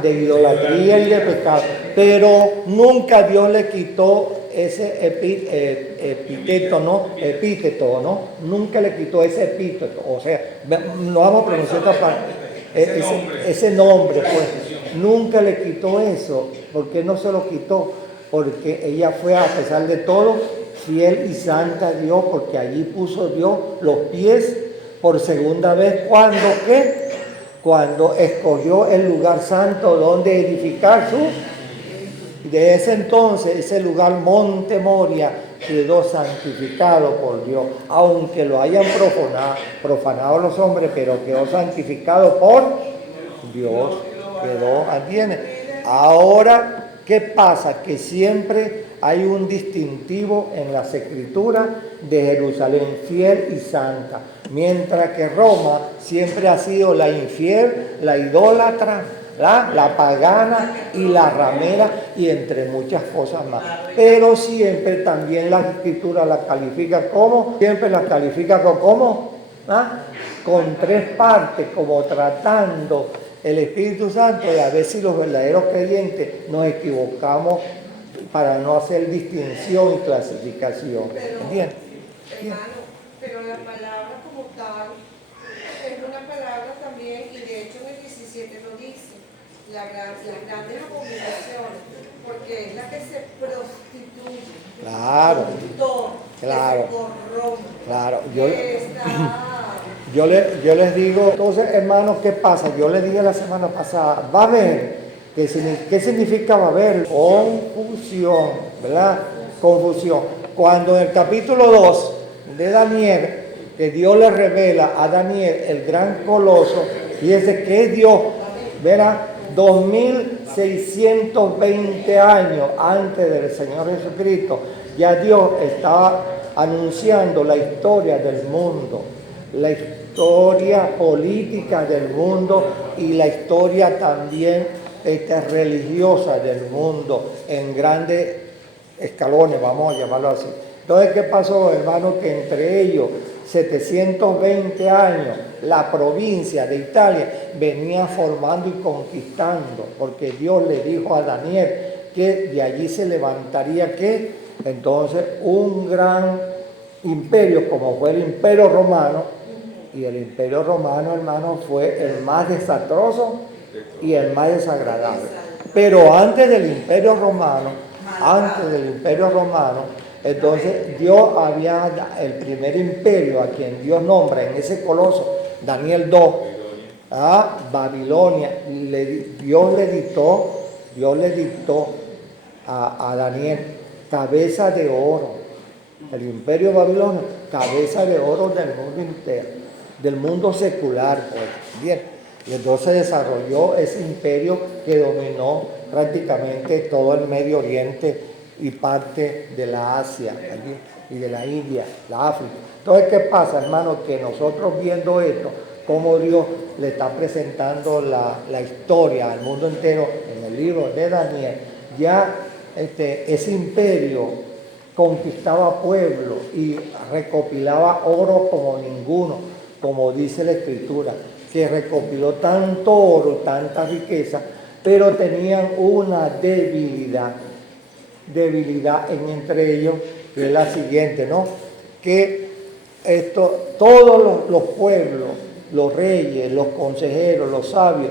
de idolatría y de pecado. Pero nunca Dios le quitó ese epíteto, ¿no? Nunca le quitó ese epíteto. O sea, no vamos a pronunciar esta parte. Ese nombre, pues, nunca le quitó eso. ¿Por qué no se lo quitó? Porque ella fue, a pesar de todo, fiel y santa a Dios, porque allí puso Dios los pies por segunda vez. ¿Cuándo qué? Cuando escogió el lugar santo donde edificar su. De ese entonces, ese lugar Monte Moria quedó santificado por Dios, aunque lo hayan profanado los hombres, pero quedó santificado por Dios. Quedó, ¿entiendes? Ahora, ¿qué pasa? Que siempre hay un distintivo en las Escrituras de Jerusalén, fiel y santa, mientras que Roma siempre ha sido la infiel, la idólatra, la pagana y la ramera, y entre muchas cosas más. Pero siempre también la Escritura la califica como, siempre la califica como, con tres partes, como tratando el Espíritu Santo, y a ver si los verdaderos creyentes nos equivocamos para no hacer distinción y clasificación. ¿Entiendes? Hermano, pero la palabra como tal es una palabra también, y de hecho en el 17 lo dice, las grandes abominaciones, porque es la que se prostituye. Claro, claro, claro. Yo les digo, entonces, hermanos, ¿qué pasa? Yo les dije la semana pasada, va a haber, ¿qué significa va a haber? Confusión, ¿verdad? Confusión. Cuando en el capítulo 2 de Daniel, que Dios le revela a Daniel el gran coloso, fíjese que es Dios, ¿verdad? 2620 años antes del Señor Jesucristo, ya Dios estaba anunciando la historia del mundo, la historia política del mundo y la historia también religiosa del mundo en grandes escalones, vamos a llamarlo así. Entonces, ¿qué pasó, hermano? Que entre ellos 720 años, la provincia de Italia venía formando y conquistando, porque Dios le dijo a Daniel que de allí se levantaría, ¿qué? Entonces, un gran imperio, como fue el Imperio Romano, y el Imperio Romano, hermano, fue el más desastroso y el más desagradable. Pero antes del Imperio Romano, entonces Dios había, el primer imperio a quien Dios nombra en ese coloso, Daniel 2, a Babilonia, Dios le dictó a Daniel cabeza de oro, el imperio babilonio, cabeza de oro del mundo entero, del mundo secular, pues, bien. Y entonces desarrolló ese imperio que dominó prácticamente todo el Medio Oriente y parte de la Asia allí, y de la India, la África. Entonces, ¿qué pasa, hermano? Que nosotros viendo esto, cómo Dios le está presentando la historia al mundo entero en el libro de Daniel, ya ese imperio conquistaba pueblos y recopilaba oro como ninguno, como dice la Escritura, que recopiló tanto oro, tanta riqueza, pero tenían una debilidad entre ellos, que es la siguiente, ¿no? Que todos los pueblos, los reyes, los consejeros, los sabios,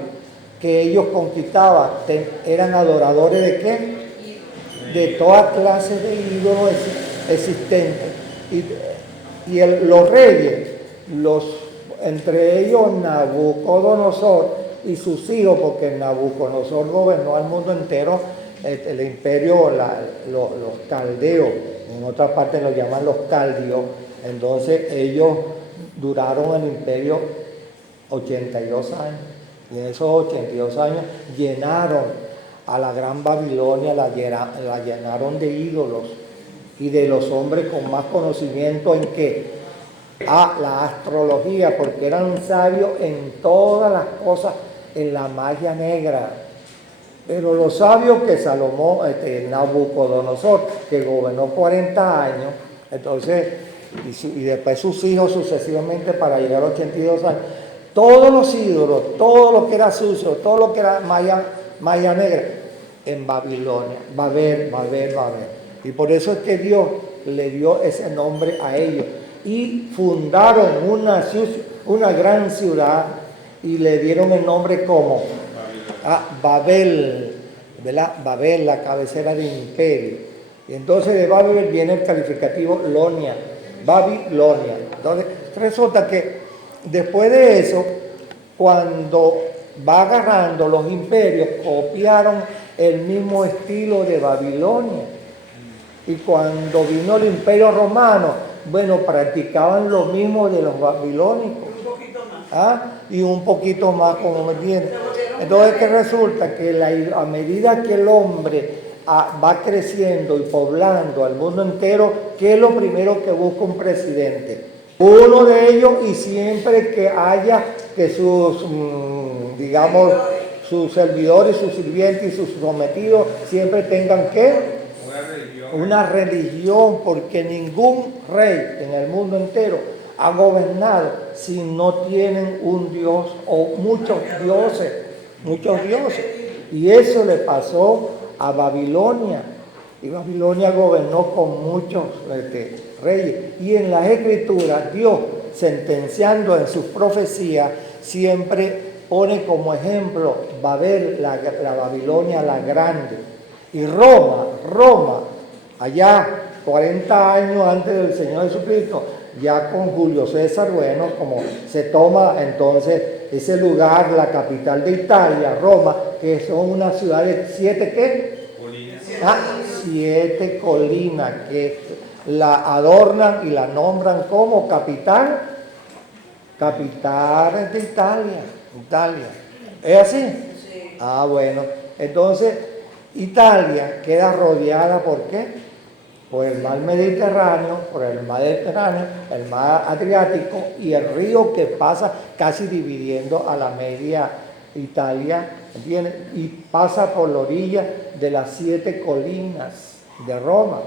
que ellos conquistaban, eran adoradores ¿de qué? De toda clase de ídolos existentes. Y los reyes, entre ellos Nabucodonosor y sus hijos, porque Nabucodonosor gobernó al mundo entero, el imperio, los caldeos, en otras partes lo llaman los caldios. Entonces ellos duraron el imperio 82 años. Y en esos 82 años llenaron a la gran Babilonia, la llenaron de ídolos y de los hombres con más conocimiento en qué. La astrología, porque eran sabios en todas las cosas, en la magia negra. Pero los sabios que Salomón, Nabucodonosor, que gobernó 40 años, entonces, y después sus hijos sucesivamente para llegar a 82 años, todos los ídolos, todo lo que era sucio, todo lo que era magia negra, en Babilonia, Babel. Y por eso es que Dios le dio ese nombre a ellos. Y fundaron una gran ciudad y le dieron el nombre como Babel, ¿verdad? Babel, la cabecera del imperio. Y entonces de Babel viene el calificativo Lonia, Babilonia. Entonces resulta que después de eso, cuando va agarrando los imperios, copiaron el mismo estilo de Babilonia. Y cuando vino el imperio romano, bueno, practicaban lo mismo de los babilónicos. Un poquito más. Y un poquito más, como me entiendes. Entonces, ¿qué resulta? Que a medida que el hombre va creciendo y poblando al mundo entero, ¿qué es lo primero que busca un presidente? Uno de ellos, y siempre que haya que sus, digamos, sus servidores, sus sirvientes y sus sometidos siempre tengan ¿qué? Una religión, porque ningún rey en el mundo entero ha gobernado si no tienen un Dios o muchos dioses. Y eso le pasó a Babilonia. Y Babilonia gobernó con muchos reyes. Y en las escrituras, Dios, sentenciando en sus profecías, siempre pone como ejemplo Babel, la Babilonia la grande. Y Roma, allá 40 años antes del Señor Jesucristo, ya con Julio César, bueno, como se toma entonces ese lugar, la capital de Italia, Roma, que son una ciudad de 7 ¿qué? Colinas. 7 colinas que la adornan y la nombran como capital de Italia. ¿Es así? Sí. Bueno, entonces Italia queda rodeada ¿por qué? Por el mar Mediterráneo, el mar Adriático y el río que pasa casi dividiendo a la media Italia, ¿entiendes? Y pasa por la orilla de las 7 colinas de Roma.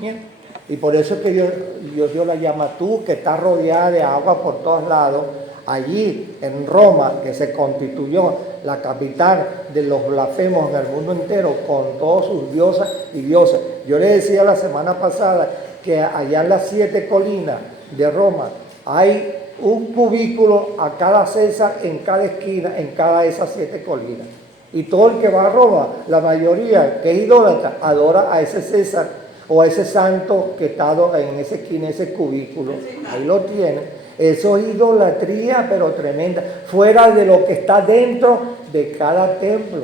¿Bien? Y por eso es que Dios la llama tú, que está rodeada de agua por todos lados. Allí en Roma, que se constituyó la capital de los blasfemos en el mundo entero, con todos sus diosas y dioses. Yo le decía la semana pasada que allá en las 7 colinas de Roma hay un cubículo a cada César en cada esquina, en cada de esas 7 colinas. Y todo el que va a Roma, la mayoría que es idólatra, adora a ese César o a ese santo que está en esa esquina, ese cubículo. Ahí lo tienen. Eso es idolatría, pero tremenda, fuera de lo que está dentro de cada templo.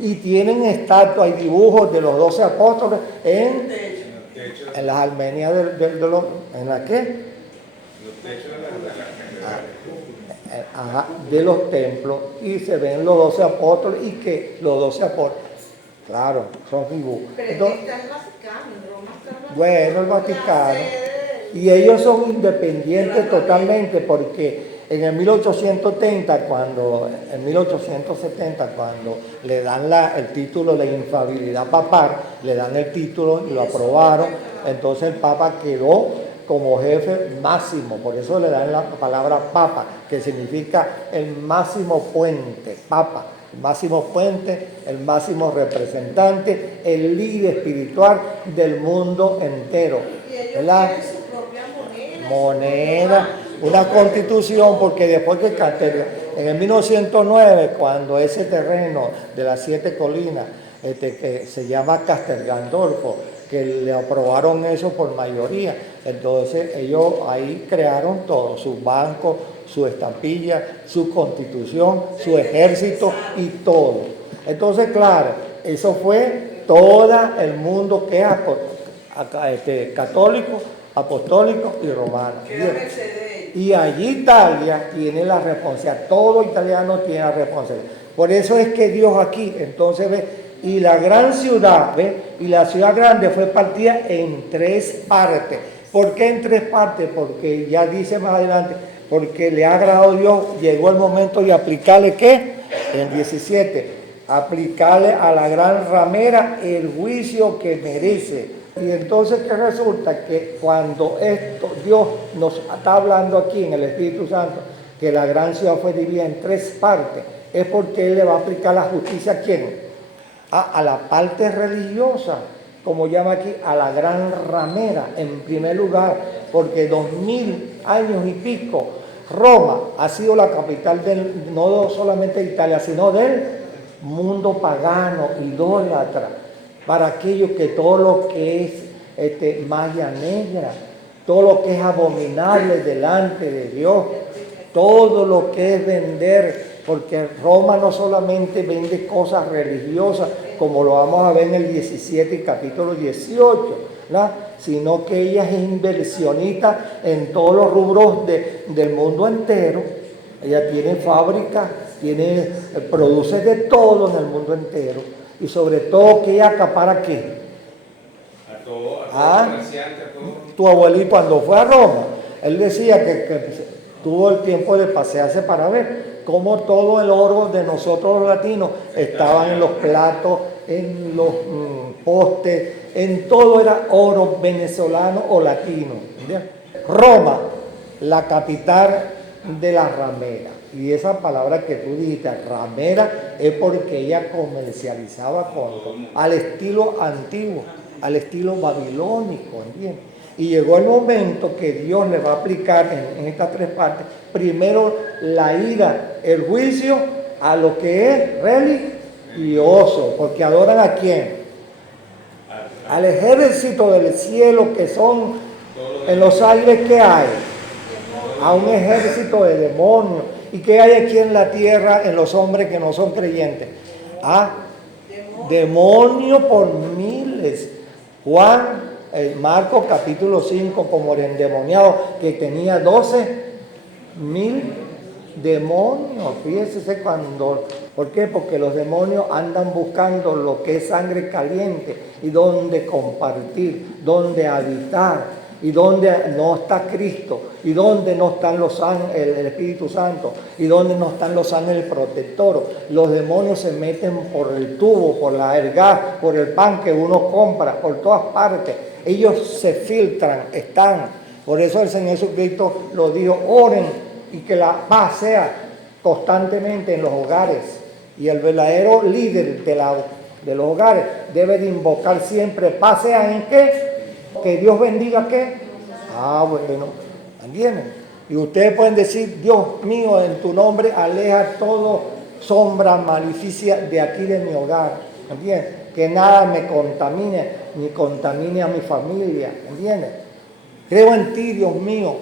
Y tienen estatuas y dibujos de los 12 apóstoles en las almenías ¿en la qué? Los techos De los templos, y se ven los 12 apóstoles, y que los 12 apóstoles, claro, son dibujos. Pero Entonces, está el Vaticano, en Roma está el Vaticano. bueno, el Vaticano. Y ellos son independientes totalmente, porque en el 1870, en 1870, cuando le dan el título de infalibilidad papal, le dan el título y lo aprobaron, entonces el Papa quedó como jefe máximo, por eso le dan la palabra Papa, que significa el máximo puente, Papa. El máximo puente, el máximo representante, el líder espiritual del mundo entero. Y ellos ¿Verdad? tienen su propia moneda. Una constitución, porque después que en el 1909, cuando ese terreno de las 7 colinas, que se llama Castel Gandolfo, que le aprobaron eso por mayoría, entonces ellos ahí crearon todo, sus bancos, su estampilla, su constitución, su ejército y todo. Entonces, claro, eso fue todo el mundo que es católico, apostólico y romano. Queda merced de ellos. Y allí Italia tiene la responsabilidad, todo italiano tiene la responsabilidad. Por eso es que Dios aquí, entonces ve, y la gran ciudad, ve, y la ciudad grande fue partida en 3 partes. ¿Por qué en 3 partes? Porque ya dice más adelante, porque le ha agradado a Dios, llegó el momento de aplicarle, ¿qué? En 17, aplicarle a la gran ramera el juicio que merece. Y entonces, ¿qué resulta? Que cuando esto, Dios nos está hablando aquí en el Espíritu Santo, que la gran ciudad fue dividida en 3 partes, es porque Él le va a aplicar la justicia ¿a quién? A la parte religiosa, como llama aquí, a la gran ramera, en primer lugar, porque 2000 años y pico, Roma ha sido la capital no solamente de Italia, sino del mundo pagano, idólatra, para aquellos que todo lo que es magia negra, todo lo que es abominable delante de Dios, todo lo que es vender, porque Roma no solamente vende cosas religiosas, como lo vamos a ver en el 17 y capítulo 18, ¿no? Sino que ella es inversionista en todos los rubros del mundo entero. Ella tiene fábricas, produce de todo en el mundo entero, y sobre todo que ella acapara ¿qué? A todo comerciante, a todo. Tu abuelito cuando fue a Roma, él decía que tuvo el tiempo de pasearse para ver cómo todo el oro de nosotros los latinos estaban en los platos, en los postes, en todo era oro venezolano o latino. ¿Entiendes? Roma, la capital de la ramera. Y esa palabra que tú dijiste, ramera, es porque ella comercializaba al estilo antiguo, al estilo babilónico, ¿entiendes? Y llegó el momento que Dios le va a aplicar en estas 3 partes, primero la ira, el juicio a lo que es religioso, porque adoran ¿a quién? Al ejército del cielo, que son en los aires que hay, a un ejército de demonios. ¿Y qué hay aquí en la tierra en los hombres que no son creyentes? Demonios por miles. Marcos capítulo 5, como el endemoniado que tenía 12,000 demonios. Fíjese ¿por qué? Porque los demonios andan buscando lo que es sangre caliente y donde compartir, donde habitar, y donde no está Cristo, y donde no están el Espíritu Santo, y donde no están los ángeles protectores. Los demonios se meten por el tubo, por el gas, por el pan que uno compra, por todas partes. Ellos se filtran, están. Por eso el Señor Jesucristo lo dijo, oren y que la paz sea constantemente en los hogares. Y el verdadero líder de los hogares debe de invocar siempre paz sea en qué. Que Dios bendiga ¿qué? Bueno, ¿entienden? Y ustedes pueden decir, Dios mío, en tu nombre aleja todo sombra maleficia de aquí de mi hogar, ¿entiendes? Que nada me contamine, ni contamine a mi familia, ¿entiendes? Creo en ti, Dios mío,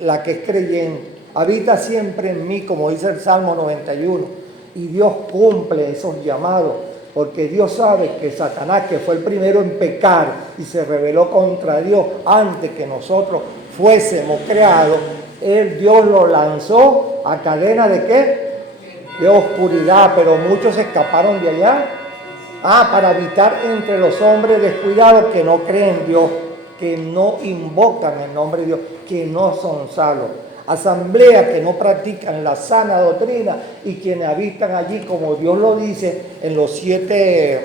la que es creyente, habita siempre en mí, como dice el Salmo 91, y Dios cumple esos llamados. Porque Dios sabe que Satanás, que fue el primero en pecar y se rebeló contra Dios antes que nosotros fuésemos creados, Dios lo lanzó a cadena de ¿qué? De oscuridad, pero muchos escaparon de allá. Para habitar entre los hombres descuidados que no creen en Dios, que no invocan el nombre de Dios, que no son salvos. Asambleas que no practican la sana doctrina y quienes habitan allí, como Dios lo dice en los 7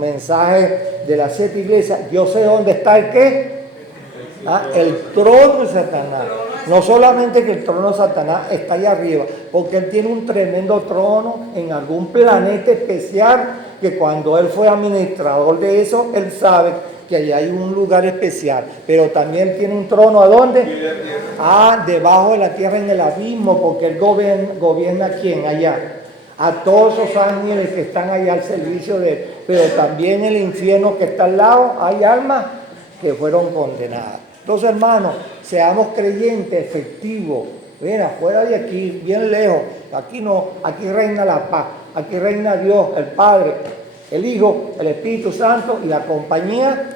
mensajes de las 7 iglesias. Yo sé dónde está el qué, el trono de Satanás. No solamente que el trono de Satanás está allá arriba, porque él tiene un tremendo trono en algún planeta especial, que cuando él fue administrador de eso, él sabe que allá hay un lugar especial, pero también tiene un trono, ¿a dónde? Debajo de la tierra, en el abismo, porque él gobierna ¿a quién? Allá. A todos esos ángeles que están allá al servicio de él, pero también en el infierno que está al lado, hay almas que fueron condenadas. Entonces, hermanos, seamos creyentes, efectivos. Ven, afuera de aquí, bien lejos, aquí no, aquí reina la paz, aquí reina Dios, el Padre, el Hijo, el Espíritu Santo y la compañía.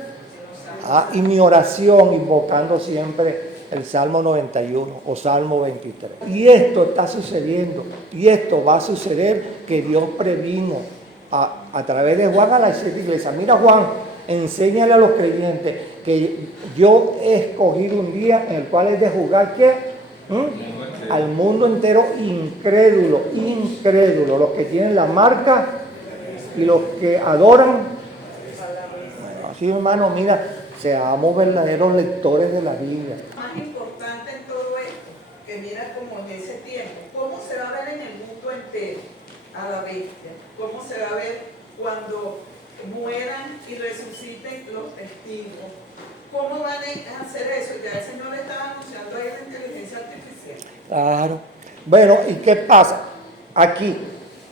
Y mi oración invocando siempre el Salmo 91 o Salmo 23. Y esto está sucediendo, y esto va a suceder, que Dios previno a través de Juan a las 7 iglesias. Mira, Juan, enséñale a los creyentes que yo he escogido un día en el cual es de juzgar ¿qué? Al mundo entero incrédulo, los que tienen la marca y los que adoran. Así, hermano, mira, seamos verdaderos lectores de la Biblia. Más importante en todo esto, que mira como en ese tiempo, cómo se va a ver en el mundo entero a la bestia, cómo se va a ver cuando mueran y resuciten los testigos, cómo van a hacer eso. Ya el Señor le estaba anunciando ahí la inteligencia artificial. Claro. Bueno, ¿y qué pasa? Aquí,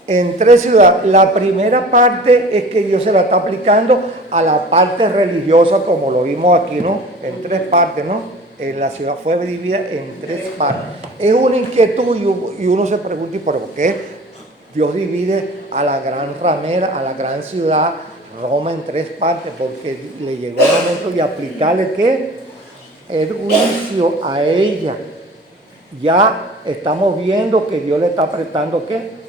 en 3 ciudades, la primera parte es que Dios se la está aplicando a la parte religiosa, como lo vimos aquí, ¿no? En 3 partes, ¿no? En la ciudad fue dividida en 3 partes. Es una inquietud y uno se pregunta, ¿y por qué Dios divide a la gran ramera, a la gran ciudad, Roma, en 3 partes? Porque le llegó el momento de aplicarle, ¿qué? El juicio a ella. Ya estamos viendo que Dios le está apretando, ¿qué?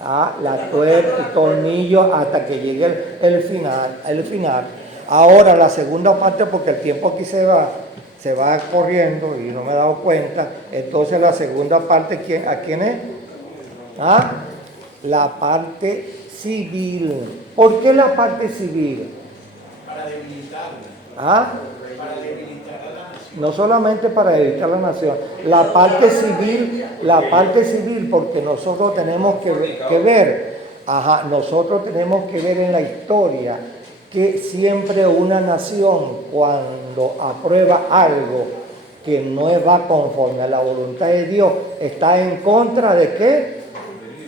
La tuerca, el tornillo, hasta que llegue el final. Ahora la segunda parte, porque el tiempo aquí se va corriendo y no me he dado cuenta. Entonces la segunda parte, ¿a quién es? La parte civil. ¿Por qué la parte civil? Para debilitarla. Para debilitar a la nación. No solamente para debilitar la nación, la parte civil, porque nosotros tenemos que ver, nosotros tenemos que ver en la historia que siempre una nación, cuando aprueba algo que no va conforme a la voluntad de Dios, está en contra de ¿qué?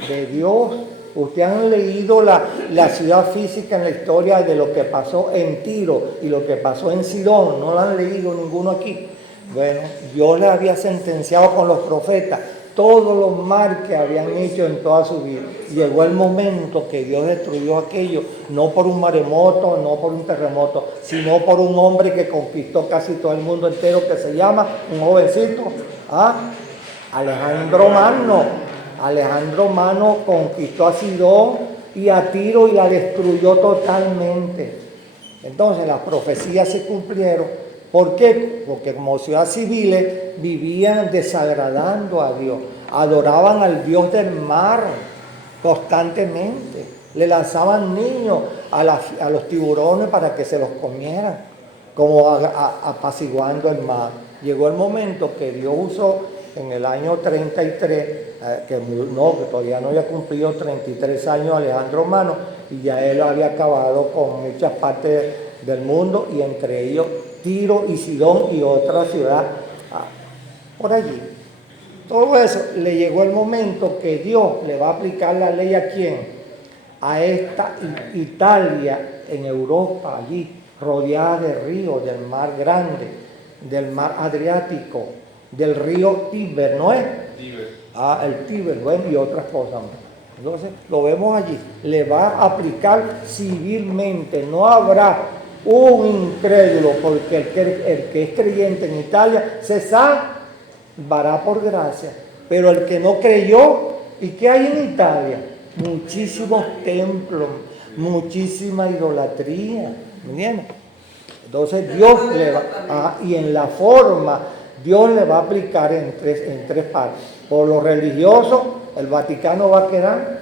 De Dios. Ustedes han leído la ciudad física en la historia de lo que pasó en Tiro y lo que pasó en Sidón. No lo han leído ninguno aquí. Bueno, Dios le había sentenciado con los profetas todos los mal que habían hecho en toda su vida. Llegó el momento que Dios destruyó aquello, no por un maremoto, no por un terremoto, sino por un hombre que conquistó casi todo el mundo entero, que se llama, un jovencito, Alejandro Magno. Alejandro Magno conquistó a Sidón y a Tiro y la destruyó totalmente. Entonces las profecías se cumplieron. ¿Por qué? Porque como ciudades civiles vivían desagradando a Dios, adoraban al Dios del mar constantemente, le lanzaban niños a los tiburones para que se los comieran, como apaciguando el mar. Llegó el momento que Dios usó en el año 33, que todavía no había cumplido 33 años Alejandro Magno, y ya él había acabado con muchas partes del mundo, y entre ellos Tiro y Sidón y otra ciudad por allí. Todo eso, le llegó el momento que Dios le va a aplicar la ley ¿a quién? A esta Italia en Europa, allí rodeada de ríos, del mar grande, del mar Adriático, del río Tíber, ¿no es? El Tíber, bueno, y otras cosas más. Entonces, lo vemos allí. Le va a aplicar civilmente. No habrá un incrédulo, porque el que es creyente en Italia se salvará por gracia. Pero el que no creyó, ¿y qué hay en Italia? Muchísimos templos, muchísima idolatría. ¿Me entiendes? Entonces, Dios le va y en la forma, Dios le va a aplicar en tres partes. Por lo religioso, el Vaticano va a quedar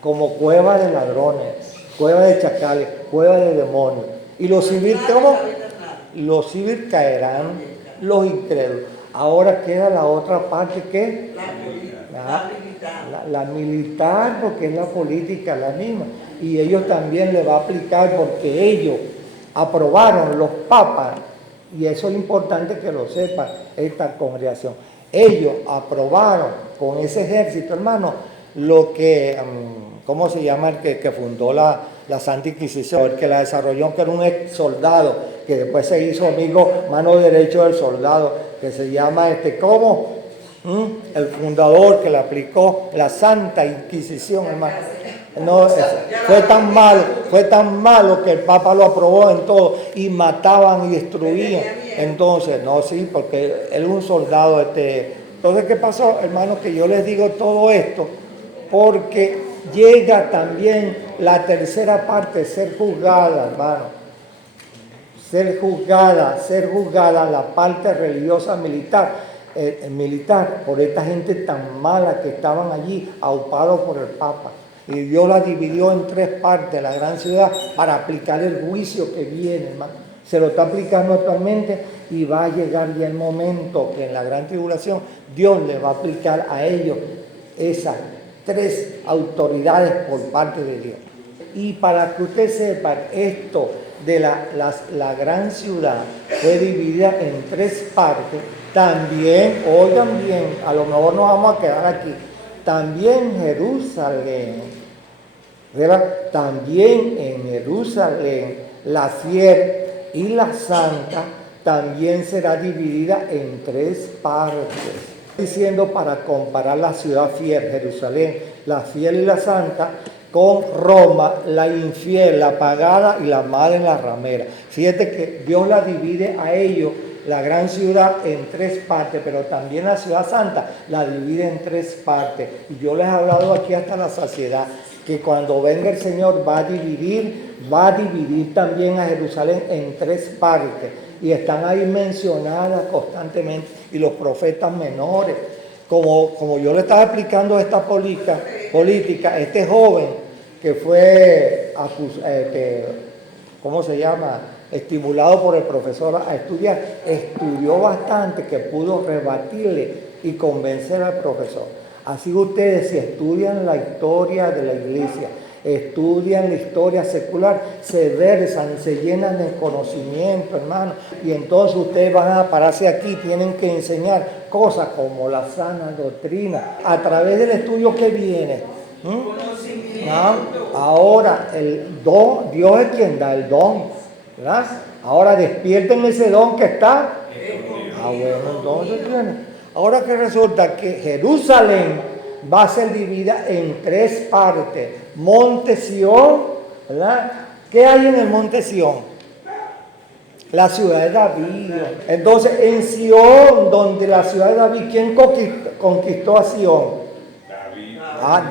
como cueva de ladrones, cueva de chacales, cueva de demonios. Y los civiles, ¿cómo? Los civiles caerán, los incrédulos. Ahora queda la otra parte, ¿qué? La militar, porque es la política la misma. Y ellos también le va a aplicar, porque ellos aprobaron, los papas, y eso es importante que lo sepa esta congregación. Ellos aprobaron con ese ejército, hermano, lo que, ¿cómo se llama? El que fundó la Santa Inquisición, el que la desarrolló, que era un ex soldado, que después se hizo amigo, mano derecha del soldado, que se llama, ¿cómo? El fundador que le aplicó la Santa Inquisición, hermano. No, fue tan malo que el Papa lo aprobó en todo y mataban y destruían. Entonces, no, sí, porque él es un soldado. Entonces, ¿qué pasó, hermanos? Que yo les digo todo esto porque llega también la tercera parte, ser juzgada, hermano. Ser juzgada, la parte religiosa militar, por esta gente tan mala que estaban allí, aupados por el Papa. Y Dios la dividió en 3 partes, la gran ciudad, para aplicar el juicio que viene, hermano. Se lo está aplicando actualmente y va a llegar ya el momento que en la gran tribulación Dios le va a aplicar a ellos esas 3 autoridades por parte de Dios. Y para que usted sepa, esto de la gran ciudad fue dividida en 3 partes. También, oigan bien, a lo mejor nos vamos a quedar aquí. También Jerusalén, ¿verdad? También en Jerusalén, la fiel y la santa también será dividida en 3 partes. Diciendo para comparar la ciudad fiel, Jerusalén, la fiel y la santa, con Roma, la infiel, la pagada y la mala en la ramera. Fíjate que Dios la divide a ellos, la gran ciudad, en 3 partes, pero también la ciudad santa la divide en 3 partes. Y yo les he hablado aquí hasta la saciedad, que cuando venga el Señor va a dividir también a Jerusalén en 3 partes. Y están ahí mencionadas constantemente, y los profetas menores. Como yo le estaba explicando esta política, este joven que fue, ¿cómo se llama?, estimulado por el profesor a estudiar, estudió bastante que pudo rebatirle y convencer al profesor. Así ustedes, si estudian la historia de la iglesia, estudian la historia secular, se versan, se llenan de conocimiento, hermano, y entonces ustedes van a pararse aquí, tienen que enseñar cosas como la sana doctrina, a través del estudio que viene. ¿No? Ahora, el don, Dios es quien da el don, ¿verdad? Ahora despierten ese don que está. Bueno, entonces viene. Ahora que resulta que Jerusalén va a ser dividida en 3 partes. Monte Sión, ¿verdad? ¿Qué hay en el Monte Sión? La ciudad de David. Entonces, en Sión, donde la ciudad de David, ¿quién conquistó a Sión?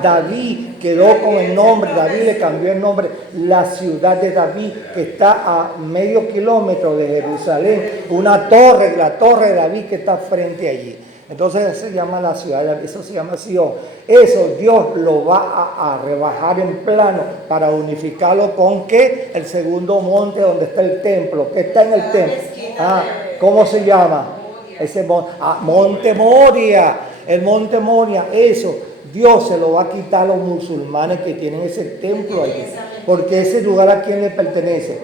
David quedó con el nombre, David le cambió el nombre, la ciudad de David, que está a medio kilómetro de Jerusalén, una torre, la torre de David que está frente allí. Entonces se llama la ciudad de David, eso se llama Sion. Eso Dios lo va a rebajar en plano para unificarlo con ¿qué? El segundo monte donde está el templo. ¿Qué está en el templo? ¿Cómo se llama? Ese Monte Moria, el Monte Moria, eso. Dios se lo va a quitar a los musulmanes que tienen ese templo allí. Porque ese lugar ¿a quién le pertenece?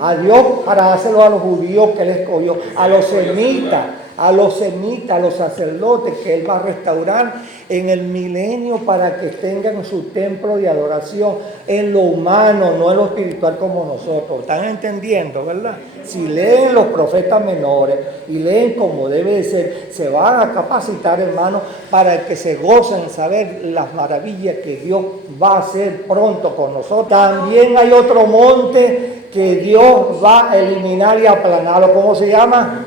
A Dios, para dárselo a los judíos que Él escogió, a los semitas, a los sacerdotes que Él va a restaurar en el milenio para que tengan su templo de adoración en lo humano, no en lo espiritual como nosotros. ¿Están entendiendo, verdad? Si leen los profetas menores y leen como debe de ser, se van a capacitar, hermanos, para que se gocen saber las maravillas que Dios va a hacer pronto con nosotros. También hay otro monte que Dios va a eliminar y aplanarlo. ¿Cómo se llama?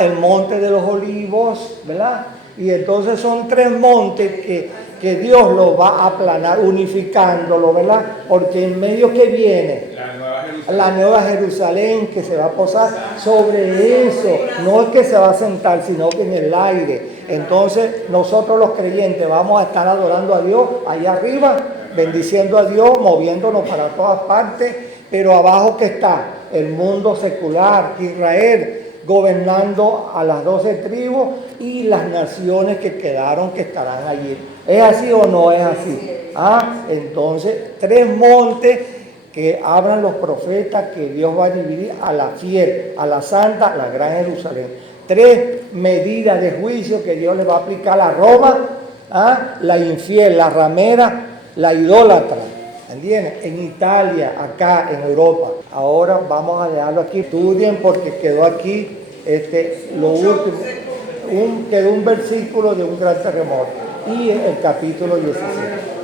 El monte de los olivos, ¿verdad? Y entonces son 3 montes que Dios los va a aplanar, unificándolo, ¿verdad? Porque en medio que viene la nueva Jerusalén que se va a posar sobre eso. No es que se va a sentar, sino que en el aire. Entonces nosotros los creyentes vamos a estar adorando a Dios allá arriba, bendiciendo a Dios, moviéndonos para todas partes, pero abajo que está el mundo secular, Israel, gobernando a las 12 tribus y las naciones que quedaron, que estarán allí. ¿Es así o no es así? Entonces, 3 montes que hablan los profetas que Dios va a dividir a la fiel, a la santa, la gran Jerusalén. 3 medidas de juicio que Dios le va a aplicar a Roma, la infiel, la ramera, la idólatra. ¿Entienden? En Italia, acá en Europa. Ahora vamos a dejarlo aquí. Estudien porque quedó aquí lo último. Quedó un versículo de un gran terremoto. Y el capítulo 17.